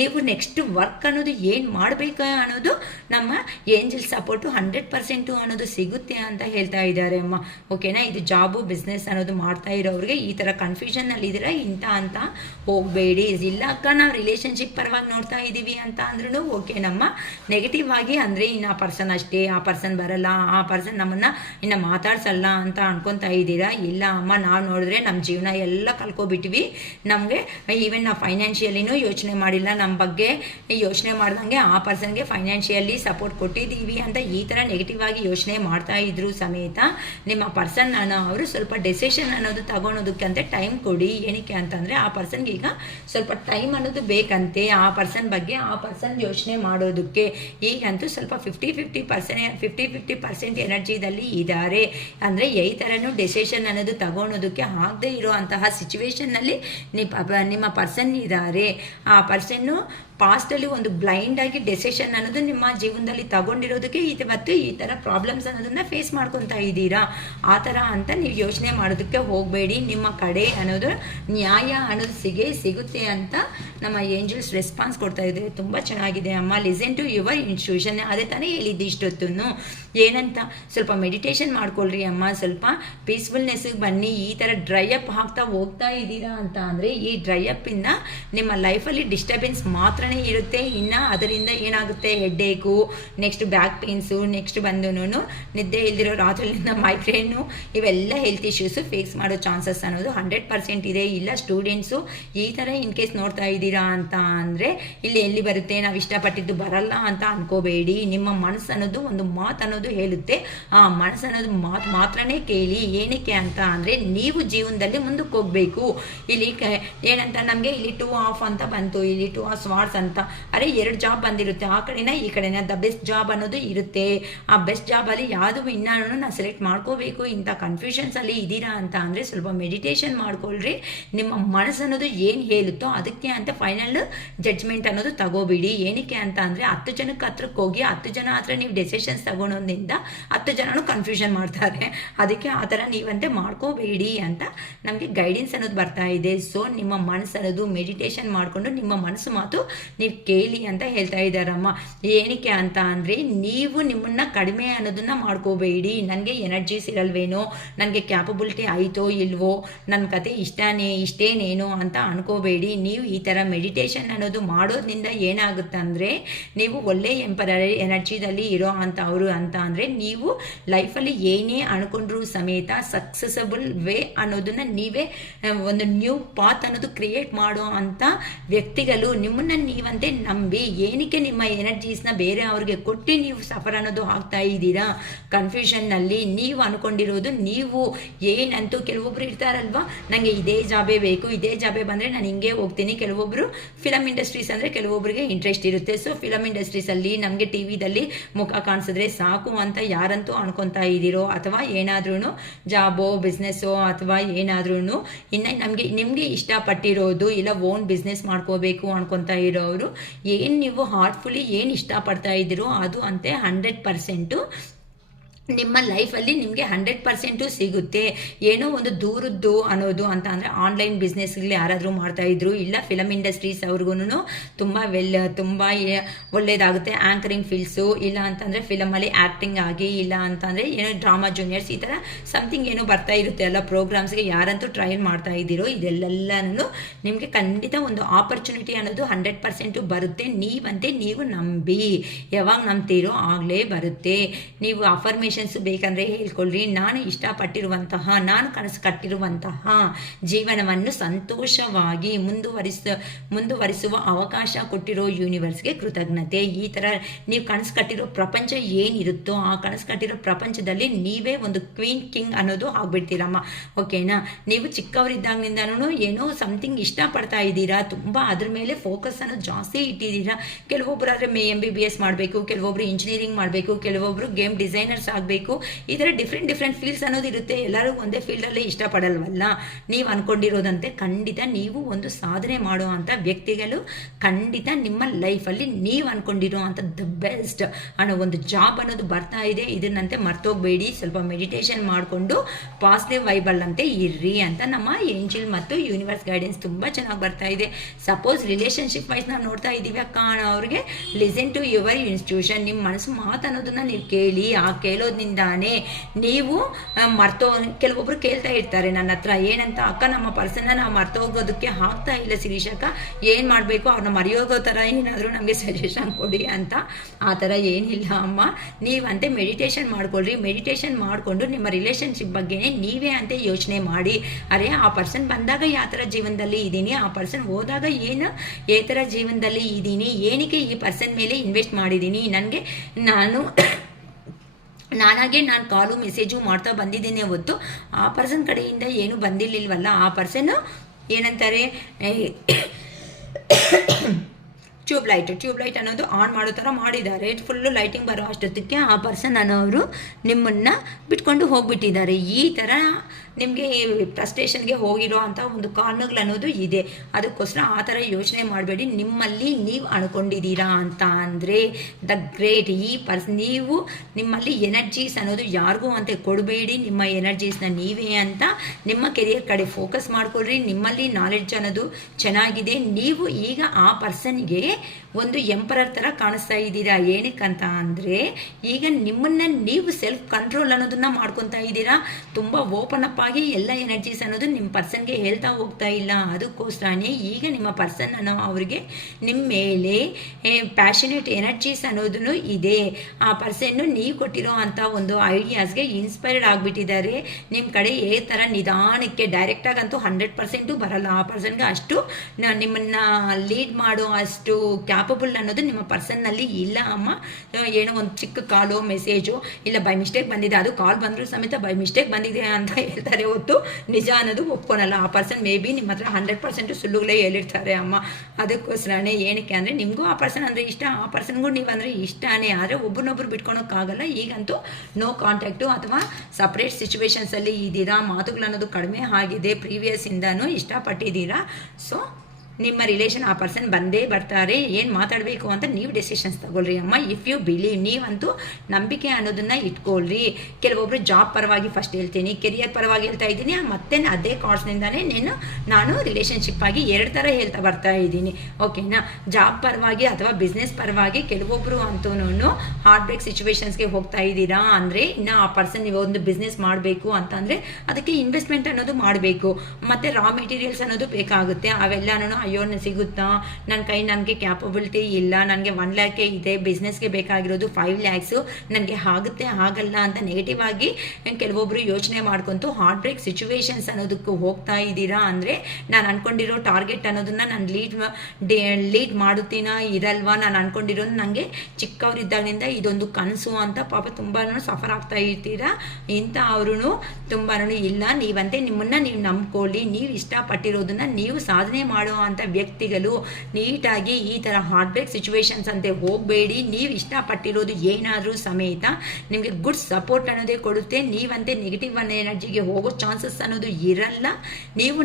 ನೀವು ನೆಕ್ಸ್ಟ್ ವರ್ಕ್ ಅನ್ನೋದು ಏನು ಮಾಡಬೇಕು ಅನ್ನೋದು ನಮ್ಮ ಏಂಜಲ್ ಸಪೋರ್ಟು 100% ಅನ್ನೋದು ಸಿಗುತ್ತೆ ಅಂತ ಹೇಳ್ತಾ ಇದ್ದಾರೆ ಅಮ್ಮ. ಓಕೆನಾ, ಇದು ಜಾಬು ಬಿಸ್ನೆಸ್ ಅನ್ನೋದು ಮಾಡ್ತಾ ಇರೋರಿಗೆ ಈ ಥರ ಕನ್ಫ್ಯೂಷನಲ್ಲಿ ಇದ್ದೀರಾ ಇಂಥ ಅಂತ ಹೋಗಬೇಡಿ. ಇಲ್ಲ ಅಕ್ಕ ನಾವು ರಿಲೇಷನ್ಶಿಪ್ ಪರವಾಗಿ ನೋಡ್ತಾ ಇದ್ದೀವಿ ಅಂತ ಅಂದ್ರೂ ಓಕೆ, ನಮ್ಮ ನೆಗೆಟಿವ್ ಆಗಿ ಅಂದರೆ ಇನ್ನು ಆ ಪರ್ಸನ್ ಅಷ್ಟೇ, ಆ ಪರ್ಸನ್ ಬರಲ್ಲ, ಆ ಪರ್ಸನ್ ನಮ್ಮನ್ನು ಇನ್ನು ಮಾತಾಡ್ಸಲ್ಲ ಅಂತ ಅನ್ಕೊತಾ ಇದ್ದೀರಾ. ಇಲ್ಲ ಅಮ್ಮ, ನಾವು ನೋಡಿದ್ರೆ ನಮ್ಮ ಜೀವನ ಎಲ್ಲ ಕಳ್ಕೊಬಿಟ್ವಿ. ನಮಗೆ ಈವನ್ ನಾವು ಫೈನಾನ್ಷಿಯಲಿನೂ ಯೋಚನೆ ಮಾಡಿಲ್ಲ, ನಮ್ಮ ಬಗ್ಗೆ ಯೋಚನೆ ಮಾಡ್ದಂಗೆ ಆ ಪರ್ಸನ್ಗೆ ಫೈನಾನ್ಷಿಯಲಿ ಸಪೋರ್ಟ್ ಕೊಟ್ಟಿದ್ದೀವಿ ಅಂತ ಈ ಥರ ನೆಗೆಟಿವ್ ಆಗಿ ಯೋಚನೆ ಮಾಡ್ತಾ ಇದ್ರು ಸಮೇತ ನಿಮ್ಮ ಪರ್ಸನ್ ಅವರು ಸ್ವಲ್ಪ ಡೆಸಿಷನ್ ಅನ್ನೋದು ತಗೊಳೋದಕ್ಕಂತೆ ಟೈಮ್ ಕೊಡಿ. ಏನಕ್ಕೆ ಅಂತಂದರೆ ಆ ಪರ್ಸನ್ಗೆ ಈಗ ಸ್ವಲ್ಪ ಟೈಮ್ ಅನ್ನೋದು ಬೇಕಂತೆ ಆ ಪರ್ಸನ್ ಬಗ್ಗೆ, ಆ ಪರ್ಸನ್ ಯೋಚನೆ ಮಾಡೋದಕ್ಕೆ. ಈಗಂತೂ ಸ್ವಲ್ಪ 50-50% ಎನರ್ಜಿದಲ್ಲಿ ಇದ್ದಾರೆ. ಅಂದರೆ ಈ ಥರನೂ ಡೆಸಿಷನ್ ಅನ್ನೋದು ತಗೊಳೋದಕ್ಕೆ ಆಗದೆ ಇರೋಂತಹ ಸಿಚುವೇಶನ್ನಲ್ಲಿ ನಿಮ್ಮ ಪರ್ಸನ್ ಇದ್ದಾರೆ. ಆ ಪರ್ಸನ್ನು ಪಾಸ್ಟಲ್ಲಿ ಒಂದು ಬ್ಲೈಂಡ್ ಆಗಿ ಡೆಸಿಷನ್ ಅನ್ನೋದು ನಿಮ್ಮ ಜೀವನದಲ್ಲಿ ತಗೊಂಡಿರೋದಕ್ಕೆ ಇವತ್ತು ಈ ಥರ ಪ್ರಾಬ್ಲಮ್ಸ್ ಅನ್ನೋದನ್ನ ಫೇಸ್ ಮಾಡ್ಕೊತಾ ಇದ್ದೀರಾ. ಆ ಥರ ಅಂತ ನೀವು ಯೋಚನೆ ಮಾಡೋದಕ್ಕೆ ಹೋಗಬೇಡಿ. ನಿಮ್ಮ ಕಡೆ ಅನ್ನೋದು ನ್ಯಾಯ ಅನ್ನೋದು ಸಿಗುತ್ತೆ ಅಂತ ನಮ್ಮ ಏಂಜಲ್ಸ್ ರೆಸ್ಪಾನ್ಸ್ ಕೊಡ್ತಾ ಇದ್ದಾರೆ. ತುಂಬ ಚೆನ್ನಾಗಿದೆ ಅಮ್ಮ. Listen to your intuition. ಅದೇ ತಾನೇ ಹೇಳಿದ್ದು ಇಷ್ಟೊತ್ತು ಏನಂತ ಸ್ವಲ್ಪ ಮೆಡಿಟೇಷನ್ ಮಾಡ್ಕೊಳ್ರಿ ಅಮ್ಮ. ಸ್ವಲ್ಪ ಪೀಸ್ಫುಲ್ನೆಸ್ಗೆ ಬನ್ನಿ. ಈ ಥರ ಡ್ರೈ ಅಪ್ ಆಗ್ತಾ ಹೋಗ್ತಾ ಇದ್ದೀರಾ ಅಂತ ಅಂದರೆ ಈ ಡ್ರೈ ಅಪ್ಪಿಂದ ನಿಮ್ಮ ಲೈಫಲ್ಲಿ ಡಿಸ್ಟರ್ಬೆನ್ಸ್ ಮಾತ್ರ ಇರುತ್ತೆ. ಇನ್ನು ಅದರಿಂದ ಏನಾಗುತ್ತೆ, headache, next back pains, next ಬಂದು ನಿದ್ದೆ ಇಲ್ದಿರೋ ರಾತ್ರಿಯಿಂದ ಮೈಗ್ರೇನು, ಇವೆಲ್ಲ ಹೆಲ್ತ್ ಇಶ್ಯೂಸು ಫೇಸ್ ಮಾಡೋ ಚಾನ್ಸಸ್ ಅನ್ನೋದು 100% ಇದೆ. ಇಲ್ಲ ಸ್ಟೂಡೆಂಟ್ಸು ಈ ಥರ ಇನ್ ಕೇಸ್ ನೋಡ್ತಾ ಇದ್ದೀರಾ ಅಂತ ಅಂದರೆ ಇಲ್ಲಿ ಎಲ್ಲಿ ಬರುತ್ತೆ, ನಾವು ಇಷ್ಟಪಟ್ಟಿದ್ದು ಬರಲ್ಲ ಅಂತ ಅನ್ಕೋಬೇಡಿ. ನಿಮ್ಮ ಮನಸ್ಸು ಅನ್ನೋದು ಒಂದು ಮಾತು ಅನ್ನೋದು ಹೇಳುತ್ತೆ. ಆ ಮನಸ್ಸು ಅನ್ನೋದು ಮಾತು ಮಾತ್ರನೇ ಕೇಳಿ. ಏನಕ್ಕೆ ಅಂತ ಅಂದರೆ ನೀವು ಜೀವನದಲ್ಲಿ ಮುಂದಕ್ಕೆ ಹೋಗಬೇಕು. ಇಲ್ಲಿ ಏನಂತ ನಮಗೆ ಇಲ್ಲಿ 2 ಆಫ್ ಅಂತ ಬಂತು, ಇಲ್ಲಿ 2 ಆಫ್ ಸ್ವಾರ್ಡ್ಸ್ ಅಂತ. ಅರೆ 2 ಜಾಬ್ ಬಂದಿರುತ್ತೆ, ಆ ಕಡೆನ ಈ ಕಡೆನ ದ ಬೆಸ್ಟ್ ಜಾಬ್ ಅನ್ನೋದು ಇರುತ್ತೆ. ಆ ಬೆಸ್ಟ್ ಜಾಬಲ್ಲಿ ಯಾವುದು ಇನ್ನೂ ನಾವು ಸೆಲೆಕ್ಟ್ ಮಾಡ್ಕೋಬೇಕು. ಇಂಥ ಕನ್ಫ್ಯೂಷನ್ಸ್ ಅಲ್ಲಿ ಇದ್ದೀರಾ ಅಂತ ಅಂದರೆ ಸ್ವಲ್ಪ ಮೆಡಿಟೇಷನ್ ಮಾಡ್ಕೊಳ್ರಿ. ನಿಮ್ಮ ಮನಸ್ಸು ಅನ್ನೋದು ಏನು ಹೇಳುತ್ತೋ ಅದಕ್ಕೆ ಅಂತ ಫೈನಲ್ ಜಡ್ಜ್ಮೆಂಟ್ ಅನ್ನೋದು ತಗೋಬಿಡಿ. ಏನಕ್ಕೆ ಅಂತ ಅಂದರೆ 10 ಜನಕ್ಕೆ ಹತ್ರಕ್ಕೆ ಹೋಗಿ 10 ಜನ ಹತ್ರ ನೀವು ಡೆಸಿಷನ್ಸ್ ತಗೊಳೋದ್ರಿಂದ 10 ಜನನು ಕನ್ಫ್ಯೂಷನ್ ಮಾಡ್ತಾರೆ. ಅದಕ್ಕೆ ಆ ಥರ ನೀವಂತೆ ಮಾಡ್ಕೋಬೇಡಿ ಅಂತ ನಮಗೆ ಗೈಡೆನ್ಸ್ ಅನ್ನೋದು ಬರ್ತಾ ಇದೆ. ಸೊ ನಿಮ್ಮ ಮನಸ್ಸು ಅನ್ನೋದು ಮೆಡಿಟೇಷನ್ ಮಾಡಿಕೊಂಡು ನಿಮ್ಮ ಮನಸ್ಸು ಮಾತು ನೀವು ಕೇಳಿ ಅಂತ ಹೇಳ್ತಾ ಇದ್ದಾರಮ್ಮ. ಏನಕ್ಕೆ ಅಂತ ಅಂದರೆ ನೀವು ನಿಮ್ಮನ್ನ ಕಡಿಮೆ ಅನ್ನೋದನ್ನ ಮಾಡ್ಕೋಬೇಡಿ. ನನಗೆ ಎನರ್ಜೀಸ್ ಇರಲ್ವೇನೋ, ನನಗೆ ಕ್ಯಾಪಬಿಲಿಟಿ ಆಯಿತೋ ಇಲ್ವೋ, ನನ್ನ ಕತೆ ಇಷ್ಟೇನೇನೋ ಅಂತ ಅನ್ಕೋಬೇಡಿ. ನೀವು ಈ ಥರ ಮೆಡಿಟೇಷನ್ ಅನ್ನೋದು ಮಾಡೋದ್ರಿಂದ ಏನಾಗುತ್ತೆ ಅಂದರೆ ನೀವು ಒಳ್ಳೆ ಎಂಪರರಿ ಎನರ್ಜಿದಲ್ಲಿ ಇರೋ ಅಂಥವ್ರು ಅಂತ ಅಂದರೆ ನೀವು ಲೈಫಲ್ಲಿ ಏನೇ ಅನ್ಕೊಂಡ್ರೂ ಸಮೇತ ಸಕ್ಸಸಬಲ್ ವೇ ಅನ್ನೋದನ್ನ ನೀವೇ ಒಂದು ನ್ಯೂ ಪಾತ್ ಅನ್ನೋದು ಕ್ರಿಯೇಟ್ ಮಾಡೋ ಅಂಥ ವ್ಯಕ್ತಿಗಳು. ನಿಮ್ಮನ್ನ ನೀವಂತೆ ನಂಬಿ ಏನಕ್ಕೆ ನಿಮ್ಮ ಎನರ್ಜೀಸ್ನ ಬೇರೆ ಅವ್ರಿಗೆ ಕೊಟ್ಟು ನೀವು ಸಫರ್ ಅನ್ನೋದು ಆಗ್ತಾ ಇದ್ದೀರಾ ಕನ್ಫ್ಯೂಷನ್ನಲ್ಲಿ. ನೀವು ಅನ್ಕೊಂಡಿರೋದು ನೀವು ಏನಂತೂ ಕೆಲವೊಬ್ರು ಇರ್ತಾರಲ್ವಾ, ನನಗೆ ಇದೇ ಜಾಬೇ ಬೇಕು, ಇದೇ ಜಾಬೇ ಬಂದರೆ ನಾನು ಹಿಂಗೆ ಹೋಗ್ತೀನಿ. ಕೆಲವೊಬ್ಬರು ಫಿಲಮ್ ಇಂಡಸ್ಟ್ರೀಸ್ ಅಂದರೆ ಕೆಲವೊಬ್ಬರಿಗೆ ಇಂಟ್ರೆಸ್ಟ್ ಇರುತ್ತೆ. ಸೊ ಫಿಲಮ್ ಇಂಡಸ್ಟ್ರೀಸಲ್ಲಿ ನಮಗೆ ಟಿ ವಿದಲ್ಲಿ ಮುಖ ಕಾಣಿಸಿದ್ರೆ ಸಾಕು ಅಂತ ಯಾರಂತೂ ಅನ್ಕೊತಾ ಇದ್ದೀರೋ, ಅಥವಾ ಏನಾದ್ರೂ ಜಾಬೋ ಬಿಸ್ನೆಸ್ಸೋ ಅಥವಾ ಏನಾದ್ರೂ ಇನ್ನು ನಿಮಗೆ ಇಷ್ಟಪಟ್ಟಿರೋದು ಇಲ್ಲ ಓನ್ ಬಿಸ್ನೆಸ್ ಮಾಡ್ಕೋಬೇಕು ಅನ್ಕೊತಾ ಇರೋರು ಏನು ನೀವು ಹಾರ್ಟ್ಫುಲಿ ಏನು ಇಷ್ಟಪಡ್ತಾ ಇದ್ದೀರೋ ಅದು ಅಂತೆ 100% ನಿಮ್ಮ ಲೈಫಲ್ಲಿ ನಿಮಗೆ 100% ಸಿಗುತ್ತೆ. ಏನೋ ಒಂದು ದೂರದ್ದು ಅನ್ನೋದು ಅಂತ ಅಂದರೆ ಆನ್ಲೈನ್ ಬಿಸ್ನೆಸ್ಗಳು ಯಾರಾದರೂ ಮಾಡ್ತಾ ಇದ್ರು, ಇಲ್ಲ ಫಿಲಮ್ ಇಂಡಸ್ಟ್ರೀಸ್ ಅವ್ರಿಗೂ ತುಂಬ ಒಳ್ಳೇದಾಗುತ್ತೆ. ಆ್ಯಂಕರಿಂಗ್ ಫೀಲ್ಡ್ಸು, ಇಲ್ಲ ಅಂತಂದರೆ ಫಿಲಮಲ್ಲಿ ಆ್ಯಕ್ಟಿಂಗ್ ಆಗಿ, ಇಲ್ಲ ಅಂತಂದರೆ ಏನೋ ಡ್ರಾಮಾ ಜೂನಿಯರ್ಸ್, ಈ ಥರ ಸಮಥಿಂಗ್ ಏನೋ ಬರ್ತಾ ಇರುತ್ತೆ ಅಲ್ಲ ಪ್ರೋಗ್ರಾಮ್ಸ್ಗೆ, ಯಾರಂತೂ ಟ್ರಯಲ್ ಮಾಡ್ತಾ ಇದ್ದೀರೋ ಇದೆಲ್ಲನೂ ನಿಮಗೆ ಖಂಡಿತ ಒಂದು ಆಪರ್ಚುನಿಟಿ ಅನ್ನೋದು 100% ಬರುತ್ತೆ. ನೀವು ನಂಬಿ, ಯಾವಾಗ ನಂಬ್ತೀರೋ ಆಗಲೇ ಬರುತ್ತೆ. ನೀವು ಅಫರ್ಮೇಷನ್ ಬೇಕಂದ್ರೆ ಹೇಳ್ಕೊಳ್ರಿ. ನಾನು ಇಷ್ಟಪಟ್ಟಿರುವಂತಹ, ನಾನು ಕನಸು ಕಟ್ಟಿರುವಂತಹ ಜೀವನವನ್ನು ಸಂತೋಷವಾಗಿ ಮುಂದುವರಿಸುವ ಅವಕಾಶ ಕೊಟ್ಟಿರೋ ಯೂನಿವರ್ಸ್ಗೆ ಕೃತಜ್ಞತೆ. ಈ ಥರ ನೀವು ಕನಸು ಕಟ್ಟಿರೋ ಪ್ರಪಂಚ ಏನಿರುತ್ತೋ ಆ ಕನಸು ಕಟ್ಟಿರೋ ಪ್ರಪಂಚದಲ್ಲಿ ನೀವೇ ಒಂದು ಕ್ವೀನ್ ಕಿಂಗ್ ಅನ್ನೋದು ಆಗ್ಬಿಡ್ತೀರಮ್ಮ. ಓಕೆನಾ, ನೀವು ಚಿಕ್ಕವರಿದ್ದಾಗಿನಿಂದನೂ ಏನೋ ಸಮಥಿಂಗ್ ಇಷ್ಟಪಡ್ತಾ ಇದ್ದೀರಾ, ತುಂಬ ಅದ್ರ ಮೇಲೆ ಫೋಕಸ್ ಅನ್ನೋದು ಜಾಸ್ತಿ ಇಟ್ಟಿದ್ದೀರಾ. ಕೆಲವೊಬ್ಬರು ಆದರೆ MBBS ಮಾಡಬೇಕು, ಕೆಲವೊಬ್ರು ಇಂಜಿನಿಯರಿಂಗ್ ಮಾಡಬೇಕು, ಕೆಲವೊಬ್ರು ಗೇಮ್ ಡಿಸೈನರ್ಸ್ ಆಗಬೇಕು. ಈ ಥರ ಡಿಫ್ರೆಂಟ್ ಫೀಲ್ಡ್ಸ್ ಅನ್ನೋದು ಇರುತ್ತೆ. ಎಲ್ಲರೂ ಒಂದೇ ಫೀಲ್ಡಲ್ಲೇ ಇಷ್ಟಪಡಲ್ವಲ್ಲ. ನೀವು ಅಂದ್ಕೊಂಡಿರೋದಂತೆ ಖಂಡಿತ ನೀವು ಒಂದು ಸಾಧನೆ ಮಾಡೋ ಅಂಥ ವ್ಯಕ್ತಿಗಳು ಖಂಡಿತ ನಿಮ್ಮ ಲೈಫಲ್ಲಿ ನೀವು ಅಂದ್ಕೊಂಡಿರೋ ಅಂಥ ದ ಬೆಸ್ಟ್ ಅನ್ನೋ ಒಂದು ಜಾಬ್ ಅನ್ನೋದು ಬರ್ತಾ ಇದೆ. ಇದನ್ನಂತೆ ಮರ್ತೋಗ್ಬೇಡಿ. ಸ್ವಲ್ಪ ಮೆಡಿಟೇಷನ್ ಮಾಡಿಕೊಂಡು ಪಾಸಿಟಿವ್ ವೈಬಲ್ ಅಂತೆ ಇರ್ರಿ ಅಂತ ನಮ್ಮ ಏಂಜಲ್ ಮತ್ತು ಯೂನಿವರ್ಸ್ ಗೈಡೆನ್ಸ್ ತುಂಬ ಚೆನ್ನಾಗಿ ಬರ್ತಾ ಇದೆ. ಸಪೋಸ್ ರಿಲೇಷನ್ಶಿಪ್ ವೈಸ್ ನಾವು ನೋಡ್ತಾ ಇದ್ದೀವಿ ಅಕ್ಕ ಅವ್ರಿಗೆ ಲಿಸನ್ ಟು ಯುವರ್ ಇನ್ಸ್ಟಿಟ್ಯೂಷನ್. ನಿಮ್ಮ ಮನಸ್ಸು ಮಾತನ್ನೋದನ್ನ ನೀವು ಕೇಳಿ. ಆ ಕೇಳೋದ್ರಿಂದಾನೇ ನೀವು ಕೆಲವೊಬ್ರು ಕೇಳ್ತಾ ಇರ್ತಾರೆ ನನ್ನ ಹತ್ರ ಏನಂತ, ಅಕ್ಕ ನಮ್ಮ ಪರ್ಸನ್ನ ನಾವು ಮರ್ತೋಗೋದಕ್ಕೆ ಆಗ್ತಾ ಇಲ್ಲ ಶಿರೀಷಕ್ಕ, ಏನು ಮಾಡಬೇಕು, ಅವ್ರನ್ನ ಮರೆಯೋಗೋ ಥರ ಏನಾದರೂ ನಮಗೆ ಸಜೆಷನ್ ಕೊಡಿ ಅಂತ. ಆ ಥರ ಏನಿಲ್ಲ ಅಮ್ಮ, ನೀವಂತೆ ಮೆಡಿಟೇಷನ್ ಮಾಡ್ಕೊಳ್ರಿ. ಮೆಡಿಟೇಷನ್ ಮಾಡಿಕೊಂಡು ನಿಮ್ಮ ರಿಲೇಷನ್ಶಿಪ್ ಬಗ್ಗೆನೇ ನೀವೇ ಅಂತ ಯೋಚನೆ ಮಾಡಿ. ಅರೆ ಆ ಪರ್ಸನ್ ಬಂದಾಗ ಯಾವ ಥರ ಜೀವನದಲ್ಲಿ ಇದ್ದೀನಿ, ಆ ಪರ್ಸನ್ ಹೋದಾಗ ಏನು ಯಾವ ಥರ ಜೀವನದಲ್ಲಿ ಇದ್ದೀನಿ, ಏನಕ್ಕೆ ಈ ಪರ್ಸನ್ ಮೇಲೆ ಇನ್ವೆಸ್ಟ್ ಮಾಡಿದ್ದೀನಿ, ನನಗೆ ನಾನಾಗೆ ನಾನು ಕಾಲು ಮೆಸೇಜು ಮಾಡ್ತಾ ಬಂದಿದ್ದೀನಿ ಹೊತ್ತು ಆ ಪರ್ಸನ್ ಕಡೆಯಿಂದ ಏನು ಬಂದಿರಲಿಲ್ವಲ್ಲ. ಆ ಪರ್ಸನ್ನು ಏನಂತಾರೆ ಟ್ಯೂಬ್ ಲೈಟ್ ಅನ್ನೋದು ಆನ್ ಮಾಡೋ ಥರ ಮಾಡಿದ್ದಾರೆ. ಫುಲ್ಲು ಲೈಟಿಂಗ್ ಬರೋ ಅಷ್ಟೊತ್ತಿಗೆ ಆ ಪರ್ಸನ್ ಅನ್ನೋರು ನಿಮ್ಮನ್ನು ಬಿಟ್ಕೊಂಡು ಹೋಗ್ಬಿಟ್ಟಿದ್ದಾರೆ. ಈ ಥರ ನಿಮಗೆ ಫ್ರಸ್ಟ್ರೇಷನ್ಗೆ ಹೋಗಿರೋ ಅಂಥ ಒಂದು ಕಾರಣಗಳು ಅನ್ನೋದು ಇದೆ. ಅದಕ್ಕೋಸ್ಕರ ಆ ಥರ ಯೋಚನೆ ಮಾಡಬೇಡಿ. ನಿಮ್ಮಲ್ಲಿ ನೀವು ಅನ್ಕೊಂಡಿದ್ದೀರಾ ಅಂತ ಅಂದರೆ ದ ಗ್ರೇಟ್. ನೀವು ನಿಮ್ಮಲ್ಲಿ ಎನರ್ಜೀಸ್ ಅನ್ನೋದು ಯಾರಿಗೂ ಅಂತ ಕೊಡಬೇಡಿ. ನಿಮ್ಮ ಎನರ್ಜೀಸ್ನ ನೀವೇ ಅಂತ ನಿಮ್ಮ ಕೆರಿಯರ್ ಕಡೆ ಫೋಕಸ್ ಮಾಡ್ಕೊಳ್ರಿ. ನಿಮ್ಮಲ್ಲಿ ನಾಲೆಡ್ಜ್ ಅನ್ನೋದು ಚೆನ್ನಾಗಿದೆ. ನೀವು ಈಗ ಆ ಪರ್ಸನ್ಗೆ ಒಂದು ಎಂಪರರ್ ಥರ ಕಾಣಿಸ್ತಾ ಇದ್ದೀರಾ. ಏನಕ್ಕಂತ ಅಂದರೆ ಈಗ ನಿಮ್ಮನ್ನು ನೀವು ಸೆಲ್ಫ್ ಕಂಟ್ರೋಲ್ ಅನ್ನೋದನ್ನ ಮಾಡ್ಕೊತಾ ಇದ್ದೀರಾ. ತುಂಬ ಓಪನ್ ಅಪ್ ಆಗಿ ಎಲ್ಲ ಎನರ್ಜೀಸ್ ಅನ್ನೋದು ನಿಮ್ಮ ಪರ್ಸನ್ಗೆ ಹೇಳ್ತಾ ಹೋಗ್ತಾ ಇಲ್ಲ. ಅದಕ್ಕೋಸ್ಕರನೇ ಈಗ ನಿಮ್ಮ ಪರ್ಸನ್ ಅನ್ನೋ ಅವ್ರಿಗೆ ನಿಮ್ಮ ಮೇಲೆ ಪ್ಯಾಷನೇಟ್ ಎನರ್ಜೀಸ್ ಅನ್ನೋದನ್ನು ಇದೆ. ಆ ಪರ್ಸನ್ನು ನೀವು ಕೊಟ್ಟಿರೋ ಅಂಥ ಒಂದು ಐಡಿಯಾಸ್ಗೆ ಇನ್ಸ್ಪೈರ್ಡ್ ಆಗಿಬಿಟ್ಟಿದ್ದಾರೆ. ನಿಮ್ಮ ಕಡೆ ಈ ಥರ ನಿಧಾನಕ್ಕೆ ಡೈರೆಕ್ಟಾಗಂತೂ 100% ಬರಲ್ಲ. ಆ ಪರ್ಸನ್ಗೆ ಅಷ್ಟು ನಿಮ್ಮನ್ನು ಲೀಡ್ ಮಾಡೋ ಅಷ್ಟು ಕ್ಯಾಪಬಲ್ ಅನ್ನೋದು ನಿಮ್ಮ ಪರ್ಸನ್ನಲ್ಲಿ ಇಲ್ಲ ಅಮ್ಮ. ಏನೋ ಒಂದು ಚಿಕ್ಕ ಕಾಲು ಮೆಸೇಜು ಇಲ್ಲ ಬೈ ಮಿಸ್ಟೇಕ್ ಬಂದಿದೆ, ಅದು ಕಾಲ್ ಬಂದರೂ ಸಮೇತ ಬೈ ಮಿಸ್ಟೇಕ್ ಬಂದಿದೆ ಅಂತ ಹೇಳ್ತಾರೆ ಹೊತ್ತು ನಿಜ ಅನ್ನೋದು ಒಪ್ಕೊಳಲ್ಲ. ಆ ಪರ್ಸನ್ ಮೇ ಬಿ ನಿಮ್ಮ ಹತ್ರ 100% ಸುಳ್ಳುಗಳೇ ಹೇಳಿರ್ತಾರೆ ಅಮ್ಮ. ಅದಕ್ಕೋಸ್ಕರನೇ ಏನಕ್ಕೆ ಅಂದರೆ ನಿಮಗೂ ಆ ಪರ್ಸನ್ ಅಂದರೆ ಇಷ್ಟ, ಆ ಪರ್ಸನ್ಗೂ ನೀವು ಅಂದರೆ ಇಷ್ಟನೇ. ಆದರೆ ಒಬ್ಬರನ್ನೊಬ್ರು ಬಿಟ್ಕೊಳಕ್ಕಾಗಲ್ಲ. ಈಗಂತೂ ನೋ ಕಾಂಟ್ಯಾಕ್ಟು ಅಥವಾ ಸಪ್ರೇಟ್ ಸಿಚುವೇಶನ್ಸಲ್ಲಿ ಇದ್ದೀರಾ. ಮಾತುಗಳು ಅನ್ನೋದು ಕಡಿಮೆ ಆಗಿದೆ. ಪ್ರೀವಿಯಸ್ಸಿಂದನೂ ಇಷ್ಟಪಟ್ಟಿದ್ದೀರಾ. ಸೊ ನಿಮ್ಮ ರಿಲೇಷನ್ ಆ ಪರ್ಸನ್ ಬಂದೇ ಬರ್ತಾರೆ. ಏನು ಮಾತಾಡಬೇಕು ಅಂತ ನೀವು ಡೆಸಿಷನ್ಸ್ ತಗೊಳ್ರಿ ಅಮ್ಮ. ಇಫ್ ಯು ಬಿಲೀವ್, ನೀವಂತೂ ನಂಬಿಕೆ ಅನ್ನೋದನ್ನು ಇಟ್ಕೊಳ್ರಿ. ಕೆಲವೊಬ್ರು ಜಾಬ್ ಪರವಾಗಿ ಫಸ್ಟ್ ಹೇಳ್ತೀನಿ, ಕೆರಿಯರ್ ಪರವಾಗಿ ಹೇಳ್ತಾ ಇದ್ದೀನಿ. ಮತ್ತೆ ಅದೇ ಕಾರ್ಡ್ಸ್ನಿಂದಾನೇ ನಾನು ರಿಲೇಷನ್ಶಿಪ್ ಆಗಿ 2 ಥರ ಹೇಳ್ತಾ ಬರ್ತಾ ಇದ್ದೀನಿ. ಓಕೆನಾ? ಜಾಬ್ ಪರವಾಗಿ ಅಥವಾ ಬಿಸ್ನೆಸ್ ಪರವಾಗಿ ಕೆಲವೊಬ್ರು ಅಂತೂ ಹಾರ್ಟ್ ಬ್ರೇಕ್ ಸಿಚುವೇಶನ್ಸ್ಗೆ ಹೋಗ್ತಾ ಇದ್ದೀರಾ. ಅಂದರೆ ಇನ್ನು ಆ ಪರ್ಸನ್ ನೀವು ಒಂದು ಬಿಸ್ನೆಸ್ ಮಾಡಬೇಕು ಅಂತಂದರೆ ಅದಕ್ಕೆ ಇನ್ವೆಸ್ಟ್ಮೆಂಟ್ ಅನ್ನೋದು ಮಾಡಬೇಕು. ಮತ್ತು ರಾ ಮೆಟೀರಿಯಲ್ಸ್ ಅನ್ನೋದು ಬೇಕಾಗುತ್ತೆ. ಅವೆಲ್ಲನೂ ಅಯ್ಯೋ ಸಿಗುತ್ತಾ, ನನ್ನ ಕೈ ನನಗೆ ಕ್ಯಾಪಬಿಲಿಟಿ ಇಲ್ಲ, ನನಗೆ 1 lakh ಇದೆ, ಬಿಸ್ನೆಸ್ಗೆ ಬೇಕಾಗಿರೋದು 5 lakhs, ನನಗೆ ಆಗುತ್ತೆ ಆಗಲ್ಲ ಅಂತ ನೆಗೆಟಿವ್ ಆಗಿ ಕೆಲವೊಬ್ರು ಯೋಚನೆ ಮಾಡ್ಕೊಂತು ಹಾರ್ಟ್ ಬ್ರೇಕ್ ಸಿಚುವೇಶನ್ಸ್ ಅನ್ನೋದಕ್ಕೂ ಹೋಗ್ತಾ ಇದ್ದೀರಾ. ಅಂದರೆ ನಾನು ಅನ್ಕೊಂಡಿರೋ ಟಾರ್ಗೆಟ್ ಅನ್ನೋದನ್ನ ನಾನು ಲೀಡ್ ಮಾಡುತ್ತೀನಾ ಇರಲ್ವಾ, ನಾನು ಅನ್ಕೊಂಡಿರೋದು ನನಗೆ ಚಿಕ್ಕವರಿದ್ದಾಗಿನಿಂದ ಇದೊಂದು ಕನಸು ಅಂತ ಪಾಪ ತುಂಬಾ ಸಫರ್ ಆಗ್ತಾ ಇರ್ತೀರಾ. ಇಂಥ ಅವರು ತುಂಬಾ ಇಲ್ಲ. ನೀವಂತೆ ನಿಮ್ಮನ್ನು ನೀವು ನಂಬ್ಕೊಳ್ಳಿ. ನೀವು ಇಷ್ಟಪಟ್ಟಿರೋದನ್ನ ನೀವು ಸಾಧನೆ ಮಾಡೋ ಅಂತ ವ್ಯಕ್ತಿಗಳು ನೀಟಾಗಿ ಈ ಥರ ಹಾರ್ಟ್ ಬ್ರೇಕ್ ಸಿಚುವೇಶನ್ಸ್ ಅಂತೆ ಹೋಗಬೇಡಿ. ನೀವು ಇಷ್ಟಪಟ್ಟಿರೋದು ಏನಾದರೂ ಸಮೇತ ನಿಮಗೆ ಗುಡ್ ಸಪೋರ್ಟ್ ಅನ್ನೋದೇ ಕೊಡುತ್ತೆ. ನೀವಂತೆ ನೆಗೆಟಿವ್ ಎನರ್ಜಿಗೆ ಹೋಗೋ ಚಾನ್ಸಸ್ ಅನ್ನೋದು ಇರಲ್ಲ. ನೀವು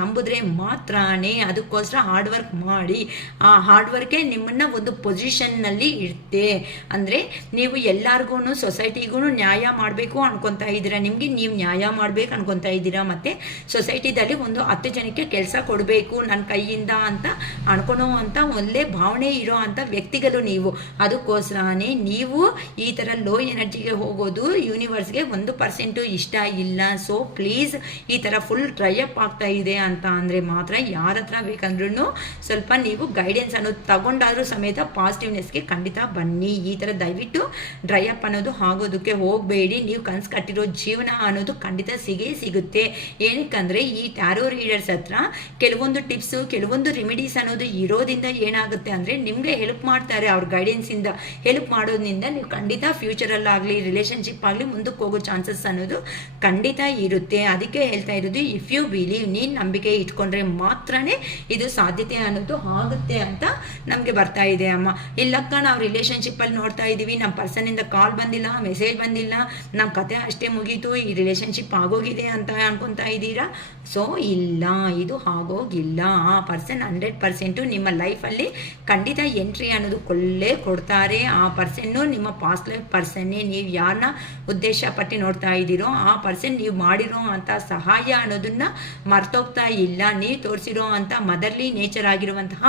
ನಂಬಿದ್ರೆ ಮಾತ್ರನೇ. ಅದಕ್ಕೋಸ್ಕರ ಹಾರ್ಡ್ ವರ್ಕ್ ಮಾಡಿ. ಆ ಹಾರ್ಡ್ ವರ್ಕೇ ನಿಮ್ಮನ್ನು ಒಂದು ಪೊಸಿಷನ್ನಲ್ಲಿ ಇಡುತ್ತೆ. ಅಂದರೆ ನೀವು ಎಲ್ಲರಿಗೂ ಸೊಸೈಟಿಗೂ ನ್ಯಾಯ ಮಾಡಬೇಕು ಅನ್ಕೊತಾ ಇದ್ದೀರಾ. ನಿಮಗೆ ನೀವು ನ್ಯಾಯ ಮಾಡಬೇಕು ಅನ್ಕೊತಾ ಇದ್ದೀರಾ. ಮತ್ತು ಸೊಸೈಟಿದಲ್ಲಿ ಒಂದು 10 ಜನಕ್ಕೆ ಕೆಲಸ ಕೊಡಬೇಕು ನನ್ನ ಕೈಯಿಂದ ಅಂತ ಅನ್ಕೊಳೋ ಅಂತ ಒಳ್ಳೆ ಭಾವನೆ ಇರೋ ಅಂಥ ವ್ಯಕ್ತಿಗಳು ನೀವು. ಅದಕ್ಕೋಸ್ಕರನೇ ನೀವು ಈ ಥರ ಲೋ ಎನರ್ಜಿಗೆ ಹೋಗೋದು ಯೂನಿವರ್ಸ್ಗೆ 1% ಇಷ್ಟ ಇಲ್ಲ. ಸೊ ಪ್ಲೀಸ್ ಈ ಥರ ಫುಲ್ ಡ್ರೈ ಅಪ್ ಆಗ್ತಾ ಇದೆ ಅಂತ ಅಂದರೆ ಮಾತ್ರ ಯಾರ ಹತ್ರ ಬೇಕಂದ್ರೂ ಸ್ವಲ್ಪ ನೀವು ಗೈಡೆನ್ಸ್ ಅನ್ನೋದು ತಗೊಂಡಾದ್ರೂ ಸಮೇತ ಪಾಸಿಟಿವ್ನೆಸ್ಗೆ ಖಂಡಿತ ಬನ್ನಿ. ಈ ಥರ ದಯವಿಟ್ಟು ಡ್ರೈ ಅಪ್ ಅನ್ನೋದು ಆಗೋದಕ್ಕೆ ಹೋಗಬೇಡಿ. ನೀವು ಕನಸು ಕಟ್ಟಿರೋ ಜೀವನ ಅನ್ನೋದು ಖಂಡಿತ ಸಿಗುತ್ತೆ. ಏನಕ್ಕಂದರೆ ಈ ಟ್ಯಾರೋ ರೀಡರ್ಸ್ ಹತ್ರ ಕೆಲವೊಂದು ಟಿಪ್ಸು, ಕೆಲವೊಂದು ರೆಮಿಡೀಸ್ ಅನ್ನೋದು ಇರೋದ್ರಿಂದ ಏನಾಗುತ್ತೆ ಅಂದರೆ ನಿಮಗೆ ಹೆಲ್ಪ್ ಮಾಡ್ತಾರೆ. ಅವ್ರ ಗೈಡೆನ್ಸಿಂದ ಹೆಲ್ಪ್ ಮಾಡೋದ್ರಿಂದ ನೀವು ಖಂಡಿತ ಫ್ಯೂಚರಲ್ಲಾಗಲಿ ರಿಲೇಷನ್ಶಿಪ್ ಆಗಲಿ ಮುಂದಕ್ಕೆ ಹೋಗೋ ಚಾನ್ಸಸ್ ಅನ್ನೋದು ಖಂಡಿತ ಇರುತ್ತೆ. ಅದಕ್ಕೆ ಹೇಳ್ತಾ ಇರೋದು, ಇಫ್ ಯು ಬಿಲೀವ್, ನೀನು ನಂಬಿಕೆ ಇಟ್ಕೊಂಡ್ರೆ ಮಾತ್ರನೇ ಇದು ಸಾಧ್ಯತೆ ಅನ್ನೋದು ಆಗುತ್ತೆ ಅಂತ ನಮಗೆ ಬರ್ತಾ ಇದೆ ಅಮ್ಮ. ಇಲ್ಲಕ್ಕ ನಾವು ರಿಲೇಷನ್ಶಿಪ್ಪಲ್ಲಿ ನೋಡ್ತಾ ಇದ್ದೀವಿ, ನಮ್ಮ ಪರ್ಸನಿಂದ ಕಾಲ್ ಬಂದಿಲ್ಲ, ಮೆಸೇಜ್ ಬಂದಿಲ್ಲ, ನಮ್ಮ ಕತೆ ಅಷ್ಟೇ ಮುಗೀತು, ಈ ರಿಲೇಷನ್ಶಿಪ್ ಆಗೋಗಿದೆ ಅಂತ ಅನ್ಕೊತಾ ಇದ್ದೀರಾ. ಸೊ ಇಲ್ಲ, ಇದು ಆಗೋಗಿಲ್ಲ. ಆ ಪರ್ಸನ್ 100% ನಿಮ್ಮ ಲೈಫಲ್ಲಿ ಖಂಡಿತ ಎಂಟ್ರಿ ಅನ್ನೋದು ಕೊಡ್ತಾರೆ. ಆ ಪರ್ಸನ್ನು ನಿಮ್ಮ ಪಾಸ್ಟ್ ಲೈಫ್ ಪರ್ಸನ್ನೇ. ನೀವು ಯಾರನ್ನ ಉದ್ದೇಶ ಪಟ್ಟು ನೋಡ್ತಾ ಇದ್ದೀರೋ ಆ ಪರ್ಸನ್ ನೀವು ಮಾಡಿರೋ ಅಂಥ ಸಹಾಯ ಅನ್ನೋದನ್ನ ಮರ್ತೋಗ್ತಾ ಇಲ್ಲ. ನೀವು ತೋರಿಸಿರೋ ಅಂಥ ಮದರ್ಲಿ ನೇಚರ್ ಆಗಿರುವಂತಹ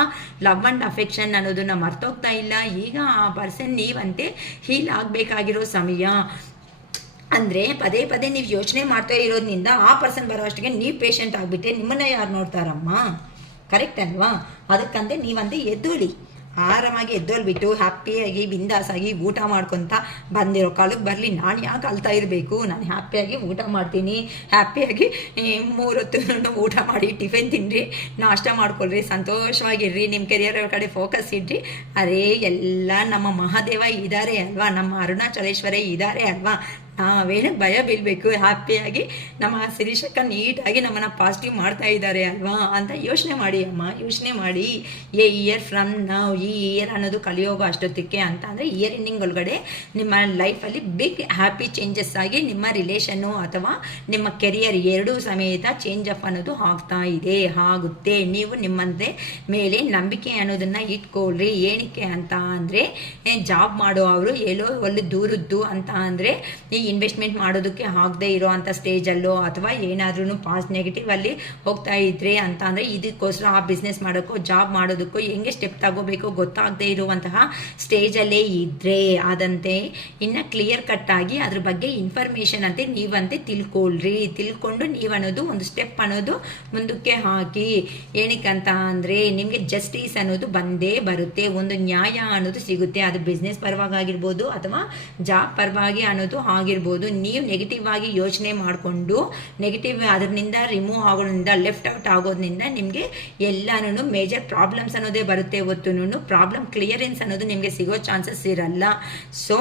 ಲವ್ ಆ್ಯಂಡ್ ಅಫೆಕ್ಷನ್ ಅನ್ನೋದನ್ನ ಮರ್ತೋಗ್ತಾ ಇಲ್ಲ. ಈಗ ಆ ಪರ್ಸನ್ ನೀವಂತೆ ಹೀಲ್ ಆಗಬೇಕಾಗಿರೋ ಸಮಯ. ಅಂದರೆ ಪದೇ ಪದೇ ನೀವು ಯೋಚನೆ ಮಾಡ್ತಾ ಇರೋದ್ರಿಂದ ಆ ಪರ್ಸನ್ ಬರೋ ಅಷ್ಟಿಗೆ ನೀವು ಪೇಷಂಟ್ ಆಗಿಬಿಟ್ಟೆ ನಿಮ್ಮನ್ನ ಯಾರು ನೋಡ್ತಾರಮ್ಮ? ಕರೆಕ್ಟ್ ಅಲ್ವಾ? ಅದಕ್ಕಂತೆ ನೀವಂತೆ ಎದ್ದೋಳಿ, ಆರಾಮಾಗಿ ಎದ್ದೋಲ್ಬಿಟ್ಟು ಹ್ಯಾಪಿಯಾಗಿ ಬಿಂದಾಸಾಗಿ ಊಟ ಮಾಡ್ಕೊತ ಬಂದಿರೋ ಕಾಲಕ್ಕೆ ಬರಲಿ. ನಾನು ಯಾಕೆ ಅಳ್ತಾ ಇರಬೇಕು? ನಾನು ಹ್ಯಾಪಿಯಾಗಿ ಊಟ ಮಾಡ್ತೀನಿ, ಹ್ಯಾಪಿಯಾಗಿ 3 ಹೊತ್ತು ಊಟ ಮಾಡಿ ಟಿಫಿನ್ ತಿನ್ನಿರಿ, ನಾಷ್ಟ ಮಾಡ್ಕೊಳ್ರಿ, ಸಂತೋಷವಾಗಿರ್ರಿ, ನಿಮ್ಮ ಕೆರಿಯರ್ ಕಡೆ ಫೋಕಸ್ ಇಡ್ರಿ. ಅರೇ ಎಲ್ಲ ನಮ್ಮ ಮಹಾದೇವ ಇದ್ದಾರೆ ಅಲ್ವಾ, ನಮ್ಮ ಅರುಣಾಚಲೇಶ್ವರೇ ಇದ್ದಾರೆ ಅಲ್ವಾ, ನಾವೇನು ಭಯ ಬೀಳಬೇಕು? ಹ್ಯಾಪಿಯಾಗಿ ನಮ್ಮ ಶಿರೀಷಕ್ಕ ನೀಟಾಗಿ ನಮ್ಮನ್ನು ಪಾಸಿಟಿವ್ ಮಾಡ್ತಾ ಇದ್ದಾರೆ ಅಲ್ವಾ ಅಂತ ಯೋಚನೆ ಮಾಡಿ ಅಮ್ಮ, ಯೋಚನೆ ಮಾಡಿ. ಇಯರ್ ಫ್ರಮ್ ನಾವು, ಈ ಇಯರ್ ಅನ್ನೋದು ಕಲಿಯೋಗ ಅಷ್ಟೊತ್ತಿಗೆ ಅಂತ ಅಂದರೆ ಇಯರ್ ಎಂಡಿಂಗ್ ಒಳಗಡೆ ನಿಮ್ಮ ಲೈಫಲ್ಲಿ ಬಿಗ್ ಹ್ಯಾಪಿ ಚೇಂಜಸ್ ಆಗಿ ನಿಮ್ಮ ರಿಲೇಷನ್ನು ಅಥವಾ ನಿಮ್ಮ ಕೆರಿಯರ್ ಎರಡೂ ಸಮೇತ ಚೇಂಜ್ ಅಪ್ ಅನ್ನೋದು ಆಗ್ತಾ ಇದೆ, ಆಗುತ್ತೆ. ನೀವು ನಿಮ್ಮಂತೆ ಮೇಲೆ ನಂಬಿಕೆ ಅನ್ನೋದನ್ನು ಇಟ್ಕೊಳ್ರಿ. ಏನಕ್ಕೆ ಅಂತ ಅಂದರೆ ಜಾಬ್ ಮಾಡೋ ಅವರು ಎಲ್ಲೋ ಒಳ್ಳೆ ದೂರದ್ದು ಅಂತ ಅಂದರೆ ಈ ಇನ್ವೆಸ್ಟ್ಮೆಂಟ್ ಮಾಡೋದಕ್ಕೆ ಆಗದೆ ಇರೋ ಅಂಥ ಸ್ಟೇಜಲ್ಲೋ ಅಥವಾ ಏನಾದ್ರೂ ಪಾಸ್ಟ್ ನೆಗೆಟಿವ್ ಅಲ್ಲಿ ಹೋಗ್ತಾ ಇದ್ರೆ ಅಂತ ಅಂದರೆ ಇದಕ್ಕೋಸ್ಕರ ಆ ಬಿಸ್ನೆಸ್ ಮಾಡೋಕ್ಕೋ ಜಾಬ್ ಮಾಡೋದಕ್ಕೋ ಹೆಂಗೆ ಸ್ಟೆಪ್ ತಗೋಬೇಕು ಗೊತ್ತಾಗದೇ ಇರುವಂತಹ ಸ್ಟೇಜಲ್ಲೇ ಇದ್ದರೆ ಅದಂತೆ ಇನ್ನು ಕ್ಲಿಯರ್ ಕಟ್ ಆಗಿ ಅದ್ರ ಬಗ್ಗೆ ಇನ್ಫಾರ್ಮೇಷನ್ ಅಂತೆ ನೀವಂತೆ ತಿಳ್ಕೊಳ್ರಿ. ತಿಳ್ಕೊಂಡು ನೀವನ್ನೋದು ಒಂದು ಸ್ಟೆಪ್ ಅನ್ನೋದು ಮುಂದಕ್ಕೆ ಹಾಕಿ. ಏನಕ್ಕಂತ ಅಂದರೆ ನಿಮಗೆ ಜಸ್ಟಿಸ್ ಅನ್ನೋದು ಬಂದೇ ಬರುತ್ತೆ, ಒಂದು ನ್ಯಾಯ ಅನ್ನೋದು ಸಿಗುತ್ತೆ. ಅದು ಬಿಸ್ನೆಸ್ ಪರವಾಗಿರ್ಬೋದು ಅಥವಾ ಜಾಬ್ ಪರವಾಗಿ ಅನ್ನೋದು ಆಗಿರ್ಬೋದು. ನೀವು ನೆಗೆಟಿವ್ ಆಗಿ ಯೋಚನೆ ಮಾಡಿಕೊಂಡು ನೆಗೆಟಿವ್ ಅದರಿಂದ ರಿಮೂವ್ ಆಗೋದ್ರಿಂದ ಲೆಫ್ಟ್ ಔಟ್ ಆಗೋದ್ರಿಂದ ನಿಮಗೆ ಎಲ್ಲಾನು ಮೇಜರ್ ಪ್ರಾಬ್ಲಮ್ಸ್ ಅನ್ನೋದೇ ಬರುತ್ತೆ. ಹೊತ್ತು ಪ್ರಾಬ್ಲಮ್ ಕ್ಲಿಯರೆನ್ಸ್ ಅನ್ನೋದು ನಿಮಗೆ ಸಿಗೋ ಚಾನ್ಸಸ್ ಇರಲ್ಲ. ಸೊ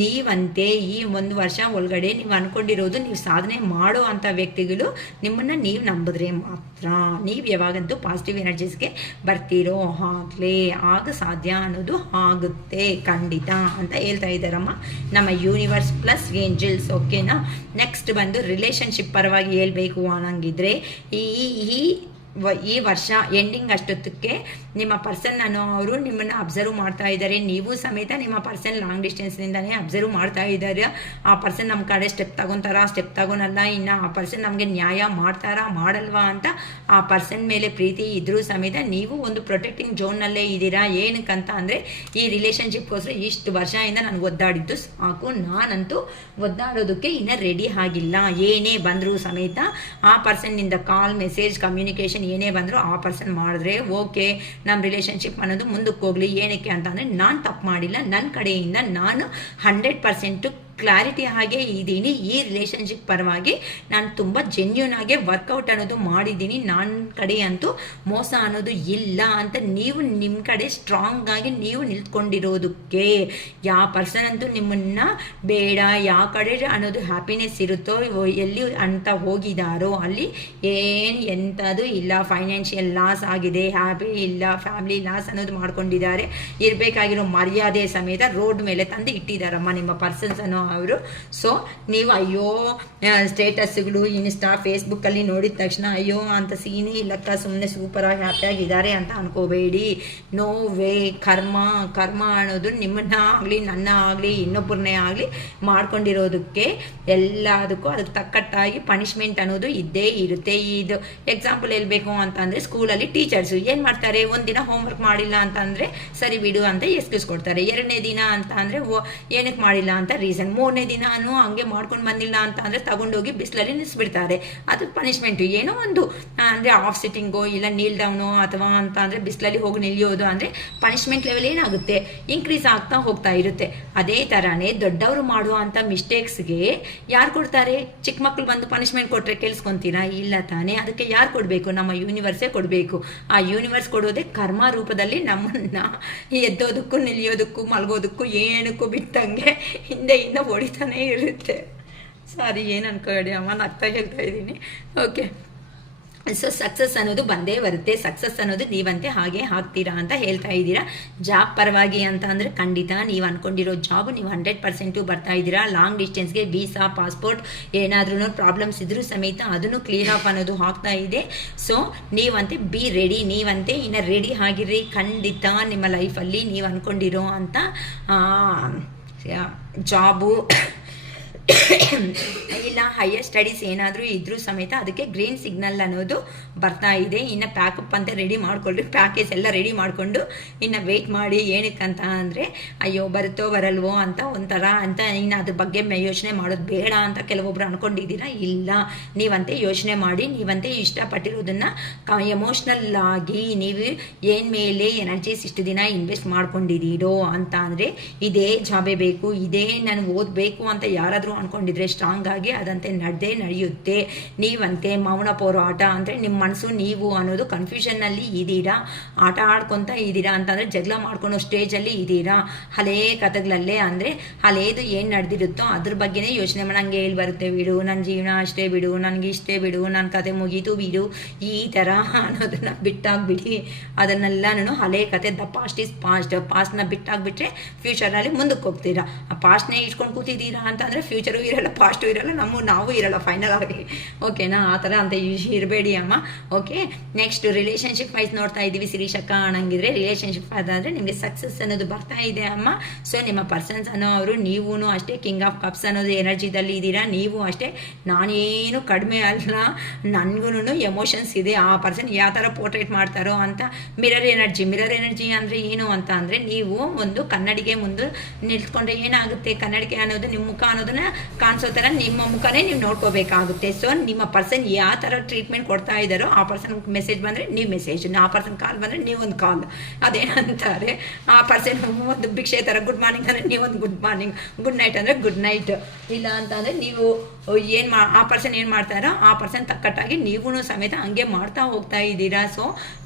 ನೀವಂತೆ ಈ 1 ವರ್ಷ ಒಳಗಡೆ ನೀವು ಅನ್ಕೊಂಡಿರೋದು ನೀವು ಸಾಧನೆ ಮಾಡೋ ಅಂಥ ವ್ಯಕ್ತಿಗಳು ನಿಮ್ಮನ್ನು ನೀವು ನಂಬಿದ್ರೆ ಮಾತ್ರ ನೀವು ಯಾವಾಗಂತೂ ಪಾಸಿಟಿವ್ ಎನರ್ಜೀಸ್ಗೆ ಬರ್ತೀರೋ ಆಗಲೇ ಆಗ ಸಾಧ್ಯ ಅನ್ನೋದು ಆಗುತ್ತೆ ಖಂಡಿತ ಅಂತ ಹೇಳ್ತಾ ಇದ್ದಾರಮ್ಮ ನಮ್ಮ ಯೂನಿವರ್ಸ್ ಪ್ಲಸ್ ಏಂಜಲ್ಸ್. ಓಕೆನಾ? ನೆಕ್ಸ್ಟ್ ಬಂದು ರಿಲೇಷನ್ಶಿಪ್ ಪರವಾಗಿ ಹೇಳ್ಬೇಕು ಅನ್ನಂಗಿದ್ರೆ ಈ ವರ್ಷ ಎಂಡಿಂಗ್ ಅಷ್ಟೊತ್ತಕ್ಕೆ ನಿಮ್ಮ ಪರ್ಸನ್ ಅವರು ನಿಮ್ಮನ್ನು ಅಬ್ಸರ್ವ್ ಮಾಡ್ತಾ ಇದ್ದಾರೆ. ನೀವು ಸಮೇತ ನಿಮ್ಮ ಪರ್ಸನ್ ಲಾಂಗ್ ಡಿಸ್ಟೆನ್ಸ್ನಿಂದನೇ ಅಬ್ಸರ್ವ್ ಮಾಡ್ತಾ ಇದ್ದಾರೆ. ಆ ಪರ್ಸನ್ ನಮ್ಮ ಕಡೆ ಸ್ಟೆಪ್ ತಗೊತಾರಾ, ಸ್ಟೆಪ್ ತಗೊನಲ್ಲ, ಇನ್ನು ಆ ಪರ್ಸನ್ ನಮಗೆ ನ್ಯಾಯ ಮಾಡ್ತಾರಾ ಮಾಡಲ್ವಾ ಅಂತ ಆ ಪರ್ಸನ್ ಮೇಲೆ ಪ್ರೀತಿ ಇದ್ರೂ ಸಮೇತ ನೀವು ಒಂದು ಪ್ರೊಟೆಕ್ಟಿಂಗ್ ಝೋನ್ನಲ್ಲೇ ಇದ್ದೀರಾ. ಏನಕ್ಕಂತ ಅಂದರೆ ಈ ರಿಲೇಷನ್ಶಿಪ್ಗೋಸ್ಕರ ಇಷ್ಟು ವರ್ಷದಿಂದ ನಾನು ಒದ್ದಾಡಿದ್ದು ಸಾಕು, ನಾನಂತೂ ಒದ್ದಾಡೋದಕ್ಕೆ ಇನ್ನೂ ರೆಡಿ ಆಗಿಲ್ಲ. ಏನೇ ಬಂದರೂ ಸಮೇತ ಆ ಪರ್ಸನ್ನಿಂದ ಕಾಲ್ ಮೆಸೇಜ್ ಕಮ್ಯುನಿಕೇಷನ್ ಏನೇ ಬಂದರೂ ಆ ಪರ್ಸನ್ ಮಾಡಿದ್ರೆ ಓಕೆ, ನಮ್ಮ ರಿಲೇಷನ್ಶಿಪ್ ಅನ್ನೋದು ಮುಂದಕ್ಕೆ ಹೋಗಲಿ. ಏನಕ್ಕೆ ಅಂತ ಅಂದರೆ ನಾನು ತಪ್ಪು ಮಾಡಿಲ್ಲ, ನನ್ನ ಕಡೆಯಿಂದ ನಾನು 100% ಕ್ಲಾರಿಟಿ ಹಾಗೆ ಇದ್ದೀನಿ. ಈ ರಿಲೇಷನ್ಶಿಪ್ ಪರವಾಗಿ ನಾನು ತುಂಬ ಜೆನ್ಯೂನ್ ಆಗಿ ವರ್ಕೌಟ್ ಅನ್ನೋದು ಮಾಡಿದ್ದೀನಿ. ನನ್ನ ಕಡೆ ಅಂತೂ ಮೋಸ ಅನ್ನೋದು ಇಲ್ಲ ಅಂತ ನೀವು ನಿಮ್ಮ ಕಡೆ ಸ್ಟ್ರಾಂಗ್ ಆಗಿ ನೀವು ನಿಲ್ತ್ಕೊಂಡಿರೋದಕ್ಕೆ ಯಾವ ಪರ್ಸನ್ ಅಂತೂ ನಿಮ್ಮನ್ನು ಬೇಡ ಯಾವ ಕಡೆ ಅನ್ನೋದು ಹ್ಯಾಪಿನೆಸ್ ಇರುತ್ತೋ ಎಲ್ಲಿ ಅಂತ ಹೋಗಿದಾರೋ ಅಲ್ಲಿ ಎಂಥದ್ದು ಇಲ್ಲ. ಫೈನಾನ್ಷಿಯಲ್ ಲಾಸ್ ಆಗಿದೆ, ಹ್ಯಾಪಿ ಇಲ್ಲ, ಫ್ಯಾಮಿಲಿ ಲಾಸ್ ಅನ್ನೋದು ಮಾಡ್ಕೊಂಡಿದ್ದಾರೆ. ಇರಬೇಕಾಗಿರೋ ಮರ್ಯಾದೆ ಸಮೇತ ರೋಡ್ ಮೇಲೆ ತಂದು ಇಟ್ಟಿದ್ದಾರಮ್ಮ ನಿಮ್ಮ ಪರ್ಸನ್ಸ್ ಅನ್ನೋ ಅವರು. ಸೊ ನೀವು ಅಯ್ಯೋ ಸ್ಟೇಟಸ್ಗಳು ಇನ್ಸ್ಟಾ ಫೇಸ್ಬುಕ್ಕಲ್ಲಿ ನೋಡಿದ ತಕ್ಷಣ ಅಯ್ಯೋ ಅಂತ ಸೀನೇ ಇಲ್ಲಕ್ಕ, ಸುಮ್ಮನೆ ಸೂಪರಾಗಿ ಹ್ಯಾಪಿಯಾಗಿದ್ದಾರೆ ಅಂತ ಅನ್ಕೋಬೇಡಿ. No way. ಕರ್ಮ ಅನ್ನೋದು ನಿಮ್ಮನ್ನ ಆಗಲಿ ನನ್ನ ಆಗಲಿ ಇನ್ನೊಬ್ಬರನ್ನೇ ಆಗಲಿ ಮಾಡ್ಕೊಂಡಿರೋದಕ್ಕೆ ಎಲ್ಲದಕ್ಕೂ ಅದಕ್ಕೆ ತಕ್ಕಟ್ಟಾಗಿ ಪನಿಷ್ಮೆಂಟ್ ಅನ್ನೋದು ಇದ್ದೇ ಇರುತ್ತೆ. ಇದು ಎಕ್ಸಾಂಪಲ್ ಹೇಳ್ಬೇಕು ಅಂತ ಅಂದರೆ ಸ್ಕೂಲಲ್ಲಿ ಟೀಚರ್ಸು ಏನು ಮಾಡ್ತಾರೆ, ಒಂದಿನ ಹೋಮ್ವರ್ಕ್ ಮಾಡಿಲ್ಲ ಅಂತ ಅಂದರೆ ಸರಿ ಬಿಡು ಅಂತ ಎಕ್ಸ್ಕ್ಯೂಸ್ ಕೊಡ್ತಾರೆ. 2ನೇ ದಿನ ಅಂತ ಅಂದರೆ ಏನಕ್ಕೆ ಮಾಡಿಲ್ಲ ಅಂತ ರೀಸನ್, ಮೂರನೇ ದಿನಾನು ಹಂಗೆ ಮಾಡ್ಕೊಂಡು ಬಂದಿಲ್ಲ ಅಂತ ಅಂದರೆ ತಗೊಂಡೋಗಿ ಬಿಸಿಲಲ್ಲಿ ನಿಲ್ಲಿಸ್ಬಿಡ್ತಾರೆ. ಅದು ಪನಿಷ್ಮೆಂಟು. ಏನೋ ಒಂದು ಅಂದರೆ ಆಫ್ ಸಿಟ್ಟಿಂಗೋ ಇಲ್ಲ ನೀಲ್ ಡೌನೋ ಅಥವಾ ಅಂತ ಅಂದರೆ ಬಿಸಿಲಲ್ಲಿ ಹೋಗಿ ನಿಲ್ಲಿಯೋದು ಅಂದರೆ ಪನಿಷ್ಮೆಂಟ್ ಲೆವೆಲ್ ಏನಾಗುತ್ತೆ, ಇನ್ಕ್ರೀಸ್ ಆಗ್ತಾ ಹೋಗ್ತಾ ಇರುತ್ತೆ. ಅದೇ ಥರನೇ ದೊಡ್ಡವರು ಮಾಡುವಂಥ ಮಿಸ್ಟೇಕ್ಸ್ಗೆ ಯಾರು ಕೊಡ್ತಾರೆ? ಚಿಕ್ಕ ಮಕ್ಕಳು ಬಂದು ಪನಿಷ್ಮೆಂಟ್ ಕೊಟ್ಟರೆ ಕೇಳಿಸ್ಕೊತೀರಾ? ಇಲ್ಲ ತಾನೇ. ಅದಕ್ಕೆ ಯಾರು ಕೊಡಬೇಕು? ನಮ್ಮ ಯೂನಿವರ್ಸೇ ಕೊಡಬೇಕು. ಆ ಯೂನಿವರ್ಸ್ ಕೊಡೋದೇ ಕರ್ಮ ರೂಪದಲ್ಲಿ ನಮ್ಮನ್ನು ಎದ್ದೋದಕ್ಕೂ ನಿಲ್ಲಿಯೋದಕ್ಕೂ ಮಲಗೋದಕ್ಕೂ ಏನಕ್ಕೂ ಬಿಟ್ಟಂಗೆ ಹಿಂದೆಯಿಂದ ಹೊಡಿತಾನೇ ಇರುತ್ತೆ. ಸಾರಿ, ಏನು ಅನ್ಕೋಬೇಡಿ ಅಮ್ಮ, ನಗ್ತಾ ಹೇಳ್ತಾ ಇದ್ದೀನಿ. ಓಕೆ, ಸೊ ಸಕ್ಸಸ್ ಅನ್ನೋದು ಬಂದೇ ಬರುತ್ತೆ. ಸಕ್ಸಸ್ ಅನ್ನೋದು ನೀವಂತೆ ಹಾಗೆ ಹಾಕ್ತೀರಾ ಅಂತ ಹೇಳ್ತಾ ಇದ್ದೀರಾ. ಜಾಬ್ ಪರವಾಗಿ ಅಂತ ಅಂದರೆ ಖಂಡಿತ ನೀವು ಅಂದ್ಕೊಂಡಿರೋ ಜಾಬ್ ನೀವು 100% ಬರ್ತಾ ಇದ್ದೀರಾ. ಲಾಂಗ್ ಡಿಸ್ಟೆನ್ಸ್ಗೆ ವೀಸಾ, ಪಾಸ್ಪೋರ್ಟ್ ಏನಾದ್ರೂ ಪ್ರಾಬ್ಲಮ್ಸ್ ಇದ್ರೂ ಸಮೇತ ಅದನ್ನು ಕ್ಲಿಯರ್ ಆಫ್ ಅನ್ನೋದು ಆಗ್ತಾ ಇದೆ. ಸೊ ನೀವಂತೆ ಬಿ ರೆಡಿ, ನೀವಂತೆ ಇನ್ನು ರೆಡಿ ಆಗಿರ್ರಿ. ಖಂಡಿತ ನಿಮ್ಮ ಲೈಫಲ್ಲಿ ನೀವು ಅಂದ್ಕೊಂಡಿರೋ ಅಂತ ಜಾಬು ಇಲ್ಲ ಹೈಯರ್ ಸ್ಟಡೀಸ್ ಏನಾದರೂ ಇದ್ರೂ ಸಮೇತ ಅದಕ್ಕೆ ಗ್ರೀನ್ ಸಿಗ್ನಲ್ ಅನ್ನೋದು ಬರ್ತಾ ಇದೆ. ಇನ್ನು ಪ್ಯಾಕಪ್ ಅಂತ ರೆಡಿ ಮಾಡ್ಕೊಳ್ರಿ, ಪ್ಯಾಕೇಜ್ ಎಲ್ಲ ರೆಡಿ ಮಾಡಿಕೊಂಡು ಇನ್ನು ವೆಯ್ಟ್ ಮಾಡಿ. ಏನಕ್ಕಂತ ಅಂದರೆ ಅಯ್ಯೋ ಬರುತ್ತೋ ಬರಲ್ವೋ ಅಂತ ಒಂಥರ ಅಂತ ಇನ್ನು ಅದ್ರ ಬಗ್ಗೆ ಯೋಚನೆ ಮಾಡೋದು ಬೇಡ ಅಂತ ಕೆಲವೊಬ್ರು ಅಂದ್ಕೊಂಡಿದ್ದೀರಾ. ಇಲ್ಲ, ನೀವಂತೆ ಯೋಚನೆ ಮಾಡಿ, ನೀವಂತೆ ಇಷ್ಟಪಟ್ಟಿರೋದನ್ನು ಎಮೋಷ್ನಲ್ ಆಗಿ ನೀವು ಏನು ಮೇಲೆ ಎನರ್ಜೀಸ್ ಇಷ್ಟು ದಿನ ಇನ್ವೆಸ್ಟ್ ಮಾಡ್ಕೊಂಡಿದ್ದೀರೋ ಅಂತ ಅಂದರೆ ಇದೇ ಜಾಬೇ ಬೇಕು, ಇದೇ ನಾನು ಓದಬೇಕು ಅಂತ ಯಾರಾದರೂ ಅನ್ಕೊಂಡಿದ್ರೆ ಸ್ಟ್ರಾಂಗ್ ಆಗಿ ಅದಂತೆ ನಡೆಯುತ್ತೆ. ನೀವಂತೆ ಮೌನ ಹೋರಾಟ ಅಂದರೆ ನಿಮ್ಮ ಮನಸ್ಸು ನೀವು ಅನ್ನೋದು ಕನ್ಫ್ಯೂಷನ್ನಲ್ಲಿ ಇದ್ದೀರಾ, ಆಟ ಆಡ್ಕೊತ ಇದ್ದೀರಾ ಅಂತಂದರೆ ಜಗಳ ಮಾಡ್ಕೊಳೋ ಸ್ಟೇಜಲ್ಲಿ ಇದ್ದೀರಾ. ಹಳೇ ಕಥೆಗಳಲ್ಲೇ ಅಂದರೆ ಹಳೇದು ಏನು ನಡೆದಿರುತ್ತೋ ಅದ್ರ ಬಗ್ಗೆನೇ ಯೋಚನೆ ಮಾಡಿ ನಂಗೆ ಹೇಳಿ ಬರುತ್ತೆ ಬಿಡು, ನನ್ನ ಜೀವನ ಅಷ್ಟೇ ಬಿಡು, ನನಗೆ ಇಷ್ಟೇ ಬಿಡು, ನನ್ನ ಕತೆ ಮುಗೀತು ಬಿಡು, ಈ ಥರ ಅನ್ನೋದನ್ನು ಬಿಟ್ಟಾಗ್ಬಿಡಿ. ಅದನ್ನೆಲ್ಲ ನಾನು ಹಳೇ ಕತೆ ದ ಪಾಸ್ಟ್ ಈಸ್ ಪಾಸ್ಟ್ನ ಬಿಟ್ಟಾಗ್ಬಿಟ್ರೆ ಫ್ಯೂಚರ್ನಲ್ಲಿ ಮುಂದಕ್ಕೆ ಹೋಗ್ತೀರಾ. ಆ ಪಾಸ್ಟ್ನೇ ಇಟ್ಕೊಂಡು ಕೂತಿದ್ದೀರಾ ಅಂತಂದರೆ ಫ್ಯೂಚರು ಇರಲ್ಲ, ಪಾಸ್ಟು ಇರಲ್ಲ, ನಾವು ಇರಲ್ಲ ಫೈನಲ್ ಆಗಿ. ಓಕೆನಾ? ಆ ಥರ ಅಂತ ಇರಬೇಡಿ ಅಮ್ಮ. ಓಕೆ, ನೆಕ್ಸ್ಟ್ ರಿಲೇಷನ್ಶಿಪ್ ವೈಸ್ ನೋಡ್ತಾ ಇದ್ದೀವಿ ಶಿರೀಷಕ್ಕ. ಅನ್ನಂಗಿದ್ರೆ ರಿಲೇಷನ್ಶಿಪ್ ಅದಾದರೆ ನಿಮಗೆ ಸಕ್ಸಸ್ ಅನ್ನೋದು ಬರ್ತಾ ಇದೆ ಅಮ್ಮ. ಸೊ ನಿಮ್ಮ ಪರ್ಸನ್ಸ್ ಅನ್ನೋ ಅವರು ನೀವೂ ಅಷ್ಟೇ ಕಿಂಗ್ ಆಫ್ ಕಪ್ಸ್ ಅನ್ನೋದು ಎನರ್ಜಿದಲ್ಲಿ ಇದ್ದೀರಾ. ನೀವು ಅಷ್ಟೇ ನಾನೇನು ಕಡಿಮೆ ಅಲ್ಲ, ನನಗೂ ಎಮೋಷನ್ಸ್ ಇದೆ. ಆ ಪರ್ಸನ್ ಯಾವ ಥರ ಪೋರ್ಟ್ರೇಟ್ ಮಾಡ್ತಾರೋ ಅಂತ. ಮಿರರ್ ಎನರ್ಜಿ ಅಂದರೆ ಏನು ಅಂತ ಅಂದರೆ ನೀವು ಒಂದು ಕನ್ನಡಿಗೆ ಮುಂದೆ ನಿಲ್ತ್ಕೊಂಡ್ರೆ ಏನಾಗುತ್ತೆ, ಕನ್ನಡಿಗೆ ಅನ್ನೋದು ನಿಮ್ಮ ಮುಖ ಅನ್ನೋದನ್ನ ಕಾಣಿಸೋ ಥರ ನಿಮ್ಮ ಮುಖನೇ ನೀವು ನೋಡ್ಕೋಬೇಕಾಗುತ್ತೆ. ಸೊ ನಿಮ್ಮ ಪರ್ಸನ್ ಯಾವ ಥರ ಟ್ರೀಟ್ಮೆಂಟ್ ಕೊಡ್ತಾ ಇದ್ದಾರೋ ಆ ಪರ್ಸನ್ ಮೆಸೇಜ್ ಬಂದರೆ ನೀವು ಮೆಸೇಜ್, ಆ ಪರ್ಸನ್ ಕಾಲ್ ಬಂದರೆ ನೀವೊಂದು ಕಾಲ್. ಅದೇನಂತಾರೆ, ಆ ಪರ್ಸನ್ ಒಂದು ಭಿಕ್ಷೆ ಥರ ಗುಡ್ ಮಾರ್ನಿಂಗ್ ಅಂದರೆ ನೀವೊಂದು ಗುಡ್ ಮಾರ್ನಿಂಗ್, ಗುಡ್ ನೈಟ್ ಅಂದರೆ ಗುಡ್ ನೈಟ್. ಇಲ್ಲ ಅಂತಂದರೆ ನೀವು ಆ ಪರ್ಸನ್ ಏನು ಮಾಡ್ತಾರೋ ಆ ಪರ್ಸನ್ ತಕ್ಕಟ್ಟಾಗಿ ನೀವೂ ಸಮೇತ ಹಂಗೆ ಮಾಡ್ತಾ ಹೋಗ್ತಾ ಇದ್ದೀರಾ. ಸೊ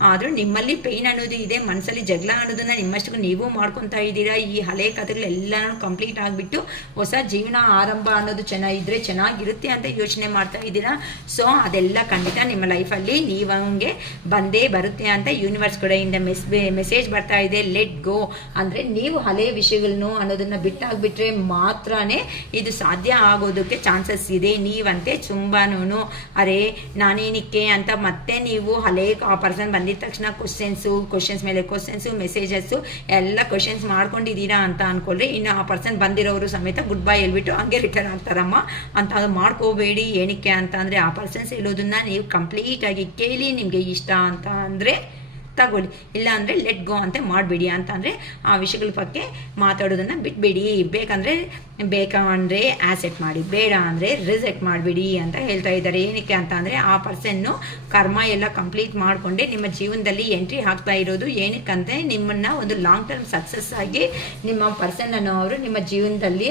ಆದರೂ ನಿಮ್ಮಲ್ಲಿ ಪೇಯ್ನ್ ಅನ್ನೋದು ಇದೆ, ಮನಸ್ಸಲ್ಲಿ ಜಗಳ ಅನ್ನೋದನ್ನು ನಿಮ್ಮಷ್ಟಕ್ಕೆ ನೀವು ಮಾಡ್ಕೊತಾ ಇದ್ದೀರಾ. ಈ ಹಳೆ ಕಥೆಗಳೆಲ್ಲನೂ ಕಂಪ್ಲೀಟ್ ಆಗಿಬಿಟ್ಟು ಹೊಸ ಜೀವನ ಆರಂಭ ಅನ್ನೋದು ಚೆನ್ನಾಗಿರುತ್ತೆ ಅಂತ ಯೋಚನೆ ಮಾಡ್ತಾ ಇದ್ದೀರಾ. ಸೊ ಅದೆಲ್ಲ ಖಂಡಿತ ನಿಮ್ಮ ಲೈಫಲ್ಲಿ ನೀವಂಗೆ ಬಂದೇ ಬರುತ್ತೆ ಅಂತ ಯೂನಿವರ್ಸ್ ಕಡೆಯಿಂದ ಮೆಸೇಜ್ ಬರ್ತಾ ಇದೆ. ಲೆಟ್ ಗೋ ಅಂದರೆ ನೀವು ಹಳೆ ವಿಷಯಗಳನ್ನು ಅನ್ನೋದನ್ನು ಬಿಟ್ಟಾಗ್ಬಿಟ್ರೆ ಮಾತ್ರನೇ ಇದು ಸಾಧ್ಯ ಆಗೋದಕ್ಕೆ ಚಾನ್ಸಸ್ ಇದೆ. ನೀವಂತೆ ತುಂಬಾನು ಅರೆ ನಾನೇನಿಕ್ಕೆ ಅಂತ ಮತ್ತೆ ನೀವು ಹಳೆ ಆ ಪರ್ಸನ್ ಬಂದಿದ ತಕ್ಷಣ ಕ್ವಶನ್ಸ್ ಮೇಲೆ ಕ್ವಶನ್ಸು ಮೆಸೇಜಸ್ಸು ಎಲ್ಲ ಕ್ವಶನ್ಸ್ ಮಾಡ್ಕೊಂಡಿದ್ದೀರಾ ಅಂತ ಅನ್ಕೊಳ್ರಿ. ಇನ್ನು ಆ ಪರ್ಸನ್ ಬಂದಿರೋರು ಸಮೇತ ಗುಡ್ ಬೈ ಹೇಳ್ಬಿಟ್ಟು ಹಂಗೆ ರಿಟರ್ನ್ ಆಗ್ತಾರಮ್ಮ ಅಂತ. ಅದು ಮಾಡ್ಕೋಬೇಡಿ. ಏನಕ್ಕೆ ಅಂತ ಅಂದರೆ ಆ ಪರ್ಸನ್ಸ್ ಹೇಳೋದನ್ನ ನೀವು ಕಂಪ್ಲೀಟಾಗಿ ಕೇಳಿ ನಿಮಗೆ ಇಷ್ಟ ಅಂತ ಅಂದರೆ ತಗೊಳ್ಳಿ, ಇಲ್ಲ ಅಂದರೆ ಲೆಟ್ ಗೋ ಅಂತ ಮಾಡಬೇಡಿ. ಅಂತ ಅಂದರೆ ಆ ವಿಷಯಗಳ ಬಗ್ಗೆ ಮಾತಾಡೋದನ್ನು ಬಿಟ್ಬಿಡಿ. ಬೇಕಂದರೆ ಆಸೆಟ್ ಮಾಡಿ, ಬೇಡ ಅಂದರೆ ರಿಜೆಕ್ಟ್ ಮಾಡಿಬಿಡಿ ಅಂತ ಹೇಳ್ತಾ ಇದ್ದಾರೆ. ಏನಕ್ಕೆ ಅಂತ ಅಂದರೆ ಆ ಪರ್ಸನ್ನು ಕರ್ಮ ಎಲ್ಲ ಕಂಪ್ಲೀಟ್ ಮಾಡಿಕೊಂಡೆ ನಿಮ್ಮ ಜೀವನದಲ್ಲಿ ಎಂಟ್ರಿ ಆಗ್ತಾ ಇರೋದು. ಏನಕ್ಕಂದರೆ ನಿಮ್ಮನ್ನು ಒಂದು ಲಾಂಗ್ ಟರ್ಮ್ ಸಕ್ಸಸ್ ಆಗಿ ನಿಮ್ಮ ಪರ್ಸನ್ ಅನ್ನೋರು ನಿಮ್ಮ ಜೀವನದಲ್ಲಿ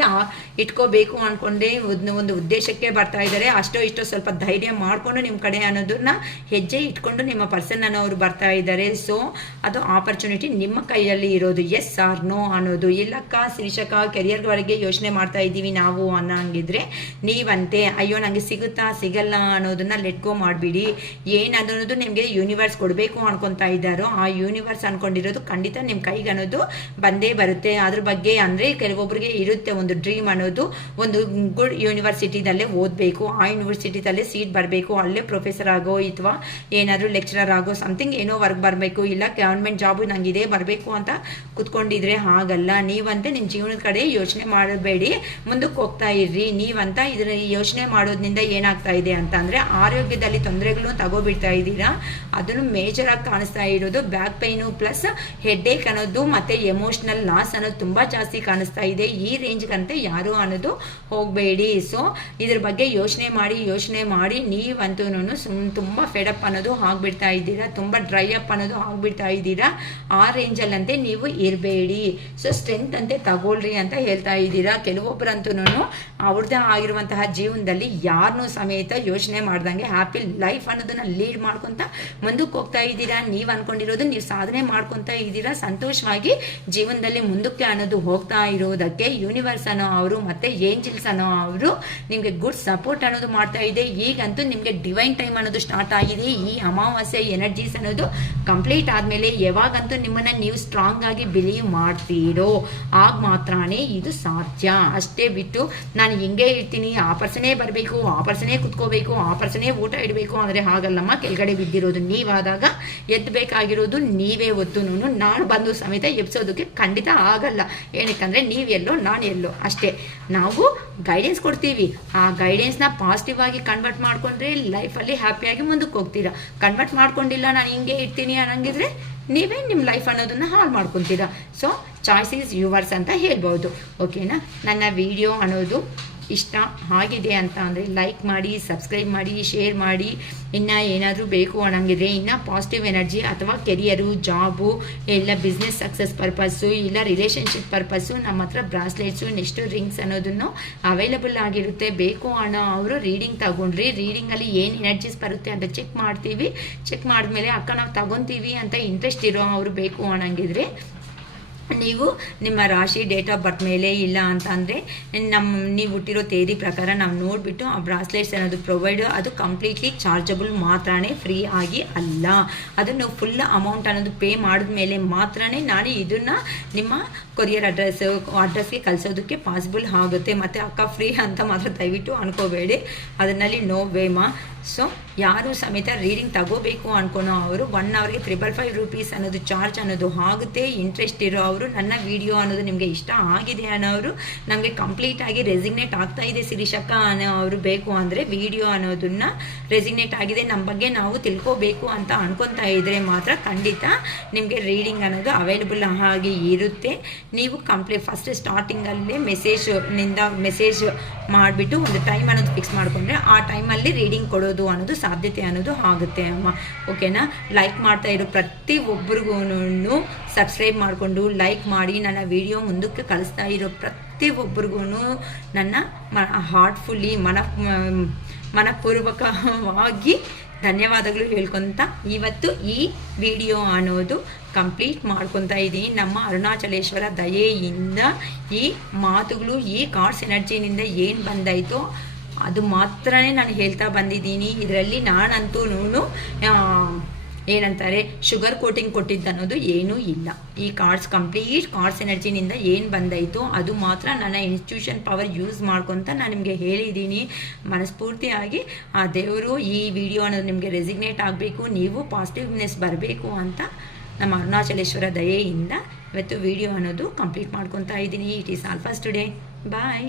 ಇಟ್ಕೋಬೇಕು ಅಂದ್ಕೊಂಡೆ ಒಂದು ಉದ್ದೇಶಕ್ಕೆ ಬರ್ತಾ ಇದ್ದಾರೆ. ಅಷ್ಟೋ ಇಷ್ಟೋ ಸ್ವಲ್ಪ ಧೈರ್ಯ ಮಾಡಿಕೊಂಡು ನಿಮ್ಮ ಕಡೆ ಅನ್ನೋದನ್ನ ಹೆಜ್ಜೆ ಇಟ್ಕೊಂಡು ನಿಮ್ಮ ಪರ್ಸನ್ ಅನ್ನೋರು ಬರ್ತಾ ಇದ್ದಾರೆ. ಸೊ ಅದು ಆಪರ್ಚುನಿಟಿ ನಿಮ್ಮ ಕೈಯಲ್ಲಿ ಇರೋದು. ಎಸ್ ಆರ್ ನೋ ಅನ್ನೋದು. ಇಲ್ಲಕ್ಕ ಶಿರೀಷಕ್ಕ ಕೆರಿಯರ್ವರೆಗೆ ಯೋಚನೆ ಮಾಡ್ತಾ ಇದ್ದೀವಿ ನಾವು ಅನ್ನೋಂಗಿದ್ರೆ ನೀವಂತೆ ಅಯ್ಯೋ ನನಗೆ ಸಿಗುತ್ತಾ ಸಿಗಲ್ಲ ಅನ್ನೋದನ್ನ ಲೆಟ್ ಗೋ ಮಾಡಿಬಿಡಿ. ಏನನ್ನೋದು ನಿಮಗೆ ಯೂನಿವರ್ಸ್ ಕೊಡಬೇಕು ಅನ್ಕೊತಾ ಇದ್ದಾರೋ ಆ ಯೂನಿವರ್ಸ್ ಅನ್ಕೊಂಡಿರೋದು ಖಂಡಿತ ನಿಮ್ಮ ಕೈಗೆ ಅನ್ನೋದು ಬಂದೇ ಬರುತ್ತೆ. ಅದ್ರ ಬಗ್ಗೆ ಅಂದರೆ ಕೆಲವೊಬ್ಬರಿಗೆ ಇರುತ್ತೆ ಒಂದು ಡ್ರೀಮ್ ಅನ್ನೋದು, ಒಂದು ಗುಡ್ ಯೂನಿವರ್ಸಿಟಿದಲ್ಲೇ ಓದಬೇಕು, ಆ ಯೂನಿವರ್ಸಿಟಿದಲ್ಲೇ ಸೀಟ್ ಬರಬೇಕು, ಅಲ್ಲೇ ಪ್ರೊಫೆಸರ್ ಆಗೋ ಅಥವಾ ಏನಾದರೂ ಲೆಕ್ಚರರ್ ಆಗೋ ಸಮಥಿಂಗ್ ಏನೋ ವರ್ಕ್ ಬರಬೇಕು ಮಾಡಬೇಕು, ಇಲ್ಲ ಗೌರ್ಮೆಂಟ್ ಜಾಬು ನಂಗಿದೆ ಬರಬೇಕು ಅಂತ ಕುತ್ಕೊಂಡಿದ್ರೆ ಹಾಗಲ್ಲ. ನೀವಂತೆ ನಿಮ್ಮ ಜೀವನದ ಕಡೆ ಯೋಚನೆ ಮಾಡಬೇಡಿ, ಮುಂದಕ್ಕೆ ಹೋಗ್ತಾ ಇರ್ರಿ. ನೀವಂತ ಇದರ ಯೋಚನೆ ಮಾಡೋದ್ರಿಂದ ಏನಾಗ್ತಾ ಇದೆ ಅಂತ ಅಂದರೆ ಆರೋಗ್ಯದಲ್ಲಿ ತೊಂದರೆಗಳು ತಗೋಬಿಡ್ತಾ ಇದ್ದೀರಾ. ಅದನ್ನು ಮೇಜರ್ ಆಗಿ ಕಾಣಿಸ್ತಾ ಇರೋದು ಬ್ಯಾಕ್ ಪೈನು ಪ್ಲಸ್ ಹೆಡ್ಏಕ್ ಅನ್ನೋದು ಮತ್ತು ಎಮೋಷ್ನಲ್ ಲಾಸ್ ಅನ್ನೋದು ತುಂಬ ಜಾಸ್ತಿ ಕಾಣಿಸ್ತಾ ಇದೆ. ಈ ರೇಂಜ್ಗಂತೆ ಯಾರು ಅನ್ನೋದು ಹೋಗಬೇಡಿ. ಸೊ ಇದ್ರ ಬಗ್ಗೆ ಯೋಚನೆ ಮಾಡಿ ನೀವಂತೂ ತುಂಬ ಫೆಡಪ್ ಅನ್ನೋದು ಆಗ್ಬಿಡ್ತಾ ಇದ್ದೀರಾ, ತುಂಬ ಡ್ರೈ ಅಪ್ ಅನ್ನೋದು ಆಗ್ಬಿಡ್ತಾ ಇದ್ದೀರಾ. ಆ ರೇಂಜಲ್ಲಂತೆ ನೀವು ಇರಬೇಡಿ. ಸೊ ಸ್ಟ್ರೆಂತ್ ಅಂತೆ ತಗೊಳ್ರಿ ಅಂತ ಹೇಳ್ತಾ ಇದ್ದೀರಾ. ಕೆಲವೊಬ್ಬರಂತೂ ಅವ್ರದ್ದೇ ಆಗಿರುವಂತಹ ಜೀವನದಲ್ಲಿ ಯಾರನ್ನೂ ಸಮೇತ ಯೋಚನೆ ಮಾಡ್ದಂಗೆ ಹ್ಯಾಪಿ ಲೈಫ್ ಅನ್ನೋದನ್ನ ಲೀಡ್ ಮಾಡ್ಕೊತ ಮುಂದಕ್ಕೆ ಹೋಗ್ತಾ ಇದ್ದೀರಾ. ನೀವು ಅನ್ಕೊಂಡಿರೋದು ನೀವು ಸಾಧನೆ ಮಾಡ್ಕೊತಾ ಇದ್ದೀರಾ. ಸಂತೋಷವಾಗಿ ಜೀವನದಲ್ಲಿ ಮುಂದಕ್ಕೆ ಅನ್ನೋದು ಹೋಗ್ತಾ ಇರೋದಕ್ಕೆ ಯೂನಿವರ್ಸ್ ಅನ್ನೋ ಅವರು ಮತ್ತೆ ಏಂಜಲ್ಸ್ ಅನ್ನೋ ಅವರು ನಿಮಗೆ ಗುಡ್ ಸಪೋರ್ಟ್ ಅನ್ನೋದು ಮಾಡ್ತಾ ಇದೆ. ಈಗಂತೂ ನಿಮಗೆ ಡಿವೈನ್ ಟೈಮ್ ಅನ್ನೋದು ಸ್ಟಾರ್ಟ್ ಆಗಿದೆ. ಈ ಅಮಾವಾಸ್ಯೆ ಎನರ್ಜೀಸ್ ಅನ್ನೋದು ಕಂಪ್ಲೀಟ್ ಆದಮೇಲೆ ಯಾವಾಗಂತೂ ನಿಮ್ಮನ್ನ ನೀವು ಸ್ಟ್ರಾಂಗ್ ಆಗಿ ಬಿಲೀವ್ ಮಾಡ್ತೀರೋ ಆಗ ಮಾತ್ರನೇ ಇದು ಸಾಧ್ಯ. ಅಷ್ಟೇ ಬಿಟ್ಟು ನಾನು ಹಿಂಗೆ ಇರ್ತೀನಿ, ಆ ಪರ್ಸನೇ ಬರಬೇಕು, ಆ ಪರ್ಸನೇ ಕುತ್ಕೋಬೇಕು, ಆ ಪರ್ಸನೇ ಊಟ ಇಡಬೇಕು ಅಂದರೆ ಹಾಗಲ್ಲಮ್ಮ. ಕೆಳಗಡೆ ಬಿದ್ದಿರೋದು ನೀವಾದಾಗ ಎತ್ತಬೇಕಾಗಿರೋದು ನೀವೇ. ಹೊತ್ತುನು ನಾನು ಬಂದು ಸಮೇತ ಎಬ್ಸೋದಕ್ಕೆ ಖಂಡಿತ ಆಗಲ್ಲ. ಏನಕ್ಕಂದರೆ ನೀವೆಲ್ಲೋ ನಾನು ಎಲ್ಲೋ ಅಷ್ಟೇ. ನಾವು ಗೈಡೆನ್ಸ್ ಕೊಡ್ತೀವಿ, ಆ ಗೈಡೆನ್ಸ್ನ ಪಾಸಿಟಿವ್ ಆಗಿ ಕನ್ವರ್ಟ್ ಮಾಡ್ಕೊಂಡ್ರೆ ಲೈಫಲ್ಲಿ ಹ್ಯಾಪಿಯಾಗಿ ಮುಂದಕ್ಕೆ ಹೋಗ್ತೀರಾ. ಕನ್ವರ್ಟ್ ಮಾಡ್ಕೊಂಡಿಲ್ಲ ನಾನು ಹಿಂಗೆ ಇರ್ತೀನಿ ಅನ್ನಂಗಿದ್ರೆ ನೀವೇ ನಿಮ್ಮ ಲೈಫ್ ಅನ್ನೋದನ್ನ ಹಾಳು ಮಾಡ್ಕೊತೀರಾ. ಸೊ ಚಾಯ್ಸ್ ಈಸ್ ಯುವರ್ಸ್ ಅಂತ ಹೇಳ್ಬೋದು. ಓಕೆನಾ? ನನ್ನ ವಿಡಿಯೋ ಅನ್ನೋದು ಇಷ್ಟ ಆಗಿದೆ ಅಂತ ಅಂದರೆ ಲೈಕ್ ಮಾಡಿ, ಸಬ್ಸ್ಕ್ರೈಬ್ ಮಾಡಿ, ಶೇರ್ ಮಾಡಿ. ಇನ್ನು ಏನಾದರೂ ಬೇಕು ಅನ್ನಂಗಿದ್ರೆ ಇನ್ನು ಪಾಸಿಟಿವ್ ಎನರ್ಜಿ ಅಥವಾ ಕೆರಿಯರು, ಜಾಬು, ಇಲ್ಲ ಬಿಸ್ನೆಸ್ ಸಕ್ಸಸ್ ಪರ್ಪಸ್ಸು, ಇಲ್ಲ ರಿಲೇಷನ್ಶಿಪ್ ಪರ್ಪಸ್ಸು ನಮ್ಮ ಹತ್ರ ಬ್ರಾಸ್ಲೆಟ್ಸು, ನೆಕ್ಸ್ಟು ರಿಂಗ್ಸ್ ಅನ್ನೋದನ್ನು ಅವೈಲಬಲ್ ಆಗಿರುತ್ತೆ. ಬೇಕು ಅನ್ನೋ ಅವರು ರೀಡಿಂಗ್ ತಗೊಂಡ್ರಿ. ರೀಡಿಂಗಲ್ಲಿ ಏನು ಎನರ್ಜೀಸ್ ಬರುತ್ತೆ ಅಂತ ಚೆಕ್ ಮಾಡ್ತೀವಿ. ಚೆಕ್ ಮಾಡಿದ್ಮೇಲೆ ಅಕ್ಕ ನಾವು ತಗೊತೀವಿ ಅಂತ ಇಂಟ್ರೆಸ್ಟ್ ಇರೋ ಅವರು ಬೇಕು ಅನ್ನಂಗಿದ್ರೆ ನೀವು ನಿಮ್ಮ ರಾಶಿ, ಡೇಟ್ ಆಫ್ ಬರ್ತ್ ಮೇಲೆ ಇಲ್ಲ ಅಂತ ಅಂದರೆ ನೀವು ಹುಟ್ಟಿರೋ ತೇದಿ ಪ್ರಕಾರ ನಾವು ನೋಡಿಬಿಟ್ಟು ಆ ಬ್ರಾಸ್ಲೆಟ್ಸ್ ಅನ್ನೋದು ಪ್ರೊವೈಡ್, ಅದು ಕಂಪ್ಲೀಟ್ಲಿ ಚಾರ್ಜಬಲ್ ಮಾತ್ರನೇ, ಫ್ರೀ ಆಗಿ ಅಲ್ಲ. ಅದನ್ನು ಫುಲ್ ಅಮೌಂಟ್ ಅನ್ನೋದು ಪೇ ಮಾಡಿದ್ಮೇಲೆ ಮಾತ್ರನೇ ನಾನು ಇದನ್ನು ನಿಮ್ಮ ಕೊರಿಯರ್ ಅಡ್ರೆಸ್ಗೆ ಕಳಿಸೋದಕ್ಕೆ ಪಾಸಿಬಲ್ ಆಗುತ್ತೆ. ಮತ್ತು ಅಕ್ಕ ಫ್ರೀ ಅಂತ ಮಾತ್ರ ದಯವಿಟ್ಟು ಅನ್ಕೋಬೇಡಿ, ಅದರಲ್ಲಿ ನೋ ವೇಮಾ. ಸೊ ಯಾರು ಸಮೇತ ರೀಡಿಂಗ್ ತಗೋಬೇಕು ಅನ್ಕೊಳೋ ಅವರು 1 ಅವರ್ಗೆ 555 ರೂಪೀಸ್ ಅನ್ನೋದು ಚಾರ್ಜ್ ಅನ್ನೋದು ಆಗುತ್ತೆ. ಇಂಟ್ರೆಸ್ಟ್ ಇರೋ ಅವರು ನನ್ನ ವಿಡಿಯೋ ಅನ್ನೋದು ನಿಮಗೆ ಇಷ್ಟ ಆಗಿದೆ ಅನ್ನೋರು, ನಮಗೆ ಕಂಪ್ಲೀಟಾಗಿ ರೆಸಿಗ್ನೇಟ್ ಆಗ್ತಾ ಇದೆ ಶಿರೀಷಕ್ಕ ಅನ್ನೋ ಅವರು ಬೇಕು ಅಂದರೆ ವಿಡಿಯೋ ಅನ್ನೋದನ್ನ ರೆಸಿಗ್ನೇಟ್ ಆಗಿದೆ ನಮ್ಮ ಬಗ್ಗೆ ನಾವು ತಿಳ್ಕೋಬೇಕು ಅಂತ ಅನ್ಕೊತಾ ಇದ್ರೆ ಮಾತ್ರ ಖಂಡಿತ ನಿಮಗೆ ರೀಡಿಂಗ್ ಅನ್ನೋದು ಅವೈಲಬಲ್ ಆಗಿ ಇರುತ್ತೆ. ನೀವು ಫಸ್ಟ್ ಸ್ಟಾರ್ಟಿಂಗಲ್ಲೇ ಮೆಸೇಜ್ ಮಾಡಿಬಿಟ್ಟು ಒಂದು ಟೈಮ್ ಅನ್ನೋದು ಫಿಕ್ಸ್ ಮಾಡಿಕೊಂಡ್ರೆ ಆ ಟೈಮಲ್ಲಿ ರೀಡಿಂಗ್ ಕೊಡೋದು ಅನ್ನೋದು ಸಾಧ್ಯತೆ ಅನ್ನೋದು ಆಗುತ್ತೆ ಅಮ್ಮ. ಓಕೆನಾ? ಲೈಕ್ ಮಾಡ್ತಾ ಇರೋ ಪ್ರತಿ ಒಬ್ಬರಿಗೂ ಸಬ್ಸ್ಕ್ರೈಬ್ ಮಾಡಿಕೊಂಡು ಲೈಕ್ ಮಾಡಿ ನನ್ನ ವಿಡಿಯೋ ಮುಂದಕ್ಕೆ ಕಳಿಸ್ತಾ ಇರೋ ಪ್ರತಿ ಒಬ್ಬರಿಗೂ ನನ್ನ ಹಾರ್ಟ್ಫುಲ್ಲಿ ಮನಪೂರ್ವಕವಾಗಿ ಧನ್ಯವಾದಗಳು ಹೇಳ್ಕೊತ ಇವತ್ತು ಈ ವಿಡಿಯೋ ಅನ್ನೋದು ಕಂಪ್ಲೀಟ್ ಮಾಡ್ಕೊತಾ ಇದ್ದೀನಿ. ನಮ್ಮ ಅರುಣಾಚಲೇಶ್ವರ ದಯೆಯಿಂದ ಈ ಮಾತುಗಳು, ಈ ಕಾರ್ಡ್ಸ್ ಎನರ್ಜಿನಿಂದ ಏನು ಬಂದಾಯಿತೋ ಅದು ಮಾತ್ರನೇ ನಾನು ಹೇಳ್ತಾ ಬಂದಿದ್ದೀನಿ. ಇದರಲ್ಲಿ ನಾನಂತೂ ಏನಂತಾರೆ ಶುಗರ್ ಕೋಟಿಂಗ್ ಕೊಟ್ಟಿದ್ದನ್ನೋದು ಏನೂ ಇಲ್ಲ. ಈ ಕಂಪ್ಲೀಟ್ ಕಾರ್ಡ್ಸ್ ಎನರ್ಜಿನಿಂದ ಏನು ಬಂದಾಯಿತು ಅದು ಮಾತ್ರ ನನ್ನ ಇನ್ಸ್ಟ್ಯೂಷನ್ ಪವರ್ ಯೂಸ್ ಮಾಡ್ಕೊತ ನಾನು ನಿಮಗೆ ಹೇಳಿದ್ದೀನಿ. ಮನಸ್ಫೂರ್ತಿಯಾಗಿ ಆ ದೇವರು ಈ ವಿಡಿಯೋ ಅನ್ನೋದು ನಿಮಗೆ ರೆಸಿಗ್ನೇಟ್ ಆಗಬೇಕು, ನೀವು ಪಾಸಿಟಿವ್ನೆಸ್ ಬರಬೇಕು ಅಂತ ನಮ್ಮ ಅರುಣಾಚಲೇಶ್ವರ ದಯೆಯಿಂದ ಇವತ್ತು ವಿಡಿಯೋ ಅನ್ನೋದು ಕಂಪ್ಲೀಟ್ ಮಾಡ್ಕೊತಾ ಇದ್ದೀನಿ. It is all for today. Bye.